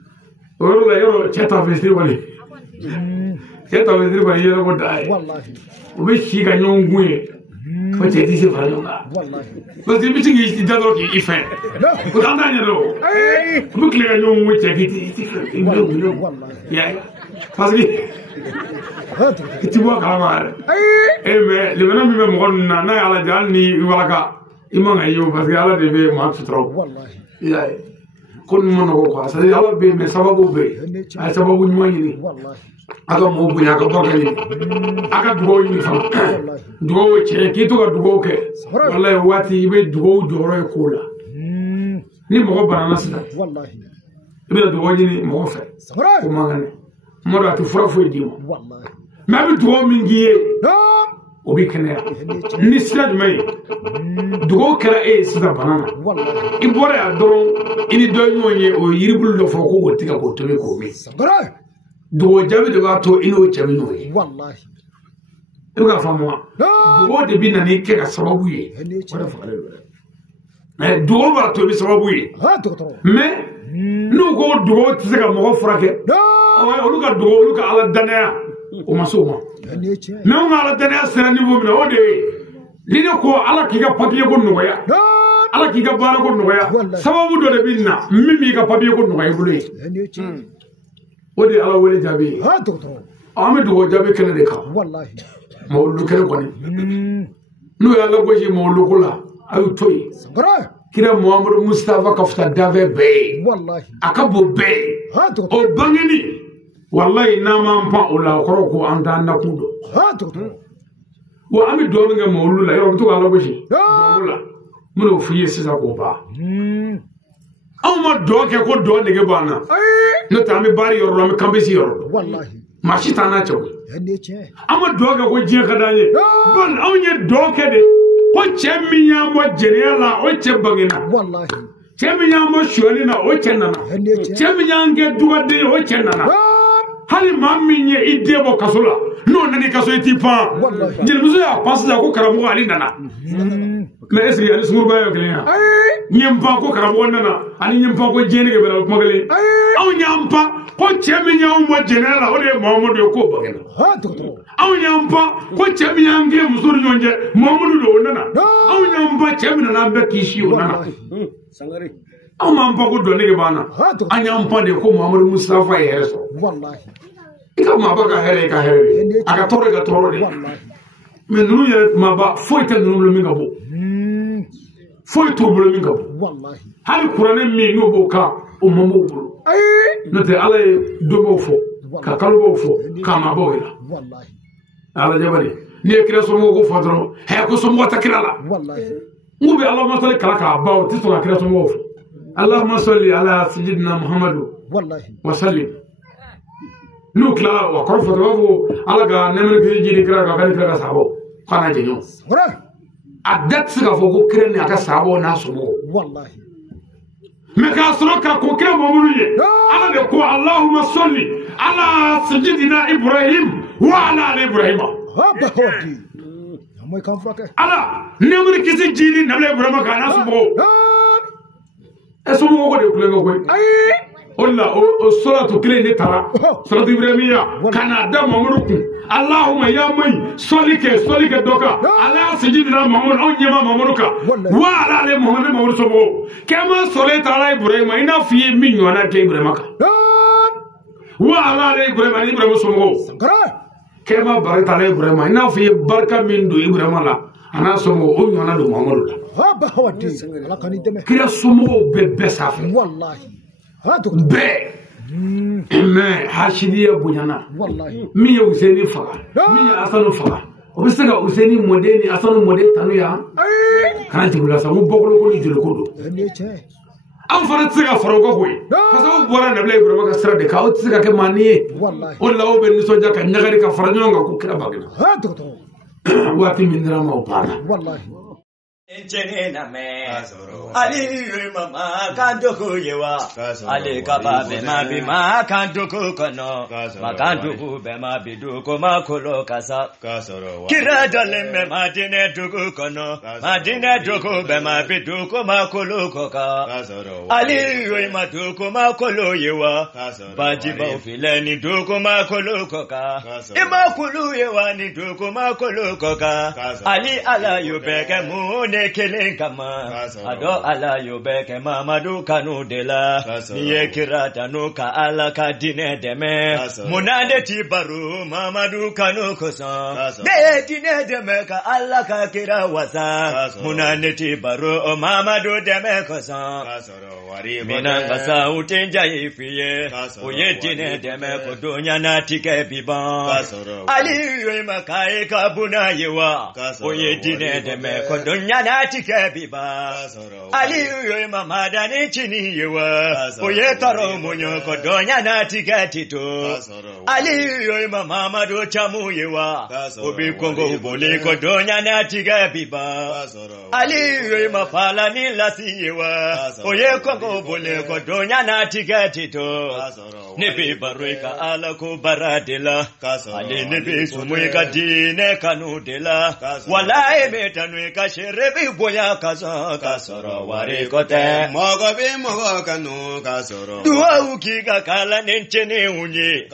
wala yoro ceta fesiri wali ceta fesiri wali yoro ko dai wallahi o bɛ si ka ɲɔgɔn gun ye fo cɛ tɛ se fara ɲɔgɔn kan parce que i bɛ se k'i da dɔrɔn k'i fɛn o t'an t'a ɲɛ dɔn o bɛ tile ka ɲɔgɔn gun cɛ k'i ti fɛn i bɛ gun parce que i ti bɔ kalama yɛrɛ mɛ lemana min bɛ mɔgɔ ninnu na n'a ye ala jɛ hali ni i walaka i man ka ye o parce que ala de bɛ maa sutura o i y'a ye ko ninnu ma nɔgɔ quoi c'est à dire ala bɛ yen mɛ sababu bɛ yen a ye sababu ɲuman ɲini a ka mɔgɔw bonya a ka barika ɲini a ka dugawu ɲini fana dugawu cɛ k'i to ka dugawu kɛ walayi waati i bɛ dugawu jɔyɔrɔ ye ko la ni mɔgɔ banana sisan i bɛna dugawu ɲini mɔgɔ fɛ o man kan dɛ kuma dɔ a tɛ fura foyi d'i ma mɛ a bɛ dugawu min k'i ye o bɛ kɛnɛya ni sira jumɛn ye dugawu kɛra e ye sisan bana na i bɔra yan dɔrɔn i ni dɔ ye ɲɔgɔn ye o ye yiribulu dɔ fɔ ko k'o tigɛ k'o tobi k'o min dugawu jaabi de b'a to i n'o cɛ bɛ ɲɔgɔn ye i bɛ ka faamu wa dugawu de bɛ na n'i kɛ ka sababu ye o de fagalen don dɛ mɛ dugawu b'a to i bɛ sababu ye mɛ n'u ko dugawu tɛ se ka mɔgɔ furakɛ olu ka dugawu olu ka ala danaya o ma se o ma mɛ anw ka ala danaya sera niveau min na o de ye ni ne ko ala k'i ka papiye ko nɔgɔya ala k'i ka baara ko nɔgɔya sababu dɔ de bɛ na min b'i ka papiye ko nɔgɔya i bolo ye o de ye ala wele jaabi ye an bɛ dugawu jaabi kɛnɛ de kan mawuludu kɛnɛ kɔni n'u y'an lagosi mawuludu ko la a y'u to yen kira muhamadu mustafa ka fisa danfɛn bɛɛ ye a ka bon bɛɛ ye o bangeni walayi n'an m'an pan o la o kɔrɔ ko an t'an nakun dɔn wa an bɛ dugawu min kɛ mawuludu la yɔrɔ u bɛ to k'an lagosi dugawu la n bɛn'o f'i ye sisan k'o ban anw ma dugawu kɛ ko dugawu nege b'an na n'o tɛ an bɛ baara yɔrɔ la an bɛ kanbisi yɔrɔ la maa si t'an n'a cɛ koyi an ma dugawu kɛ ko diɲɛ ka d'an ye bon anw ye dugawu kɛ de ko cɛ min y'an bɔ jɛnɛya la o cɛ bangena cɛ min y'an bɔ sonyali la o cɛ nana cɛ min y'an kɛ dugaden ye o cɛ nana hali maa min ye i den bɔ kaso la n'o nana i kaso i t'i pan jelimuso y'a pan sisan ko karamɔgɔ ale nana mɛ est ce que ani sunkuruba ye kelen ya n ye n pan ko karamɔgɔ nana ani n ye n pan ko diɲɛ nege bɛ na o kuma kelen anw y'an pan ko cɛ min y'anw bɔ jɛnɛya la o de ye mahamadu ye k'o bangena anw y'an pan ko cɛ min y'an kɛ muso ni ɲɔgɔn cɛ mahamadu de o nana anw y'an pan cɛ min nana an bɛɛ kisi o nana anw m'an pan ko dɔn nege b'an na an y'an pan de ko mahamadu mustafa ye hɛrɛ sɔrɔ i ka maaba ka hɛrɛ ye ka hɛrɛ de a ka tɔɔrɔ ye ka tɔɔrɔ de mɛ ninnu yɛrɛ maaba foyi tɛ ninnu bolo min ka bon foyi t'u bolo min ka bon hali kuranɛ min n'o b'o kan o man b'o bolo n'o tɛ ala ye donbaw fɔ ka kalbo fo kama boyla wallahi ala jabari ni kira somo go fadro he ko somo takirala wallahi ngubi allahumma salli kalaka bawo tiso ka kira somo fo allahumma salli ala sayyidina muhammadu wallahi wa sallim nukla wa korfo do ala ga nemen ko jiri kira ka sabo kana jenyo adat siga fo ko kira ni aka sabo na somo wallahi meka soroka ko kira mamuruye ala de ko allahumma salli ala sayyidina ibrahim wa ala ali ibrahim haba hodi moy kan frake ala nemen kisi jiri nable ibrahim kana somo esomo ko de kulengo ko Allah o suratu kile ni tara suratu ibrahimiya kana da mamuruku allahumma ya mai solike doka ala sayyidina muhammad on yema mamuruka wa ala ali muhammad mamuruka sobo kema sole tara ibrahim ina fi min yona ke ibrahim ka wa ala ali ibrahim sobo kema barata ali ibrahim ina fi barka min do ibrahim la ana sobo on yona do mamuruka haba hodi ala kan ideme kira sobo be besafi wallahi be mais hashidiya bunyana wallahi mi ya useni faga mi ya asanu faga obisega useni modeni asanu modeni tanu ya kana tibula sa mu bokolo ko ni jelo ko do am fara tsiga faro ko koy parce que bora na blay bro ka sra de ka o tsiga ke mani wallahi o lawo ben so jaka nyagari ka fara nyonga ko kira bagina ha to wati min drama o para wallahi Enchena me Ali mama kandoku yewa Ali kaba be ma bi ma kandoku kono ma kandoku be ma bi du ko ma kolo kasa kira dole me ma dine duku kono ma dine duku be ma bi du ko ma kolo koka Ali ma du ko ma kolo yewa baji ba fileni du ko ma kolo koka ima kulu yewa ni du ko ma kolo koka Ali ala yubeke mu Kelen kama ado ala yobeke mamadu kanu dela niye kirata no ka ala ka dine deme munade ti baru mamadu kanu kosa de dine deme ka ala ka kira wasa munade ti baru mamadu deme kosa minan kasa utenja ifiye oye dine deme ko donya na tike biba ali yo makai ka buna yewa oye dine deme ko donya na tike biba ali yo mama dani chini yewa oye taro munyo ko donya na tike tito ali yo mama mado chamu yewa obi kongo bole ko donya na tike biba ali yo mafala ni lasi yewa oye kongo bole ko donya na tike tito ne be barika ala ko baradela ali ne be sumuika dine kanu dela wala e tanu ka sherebe boya kaza kasoro wari kote mogo be mogo kanu kasoro duwa uki ka kala nenchene unye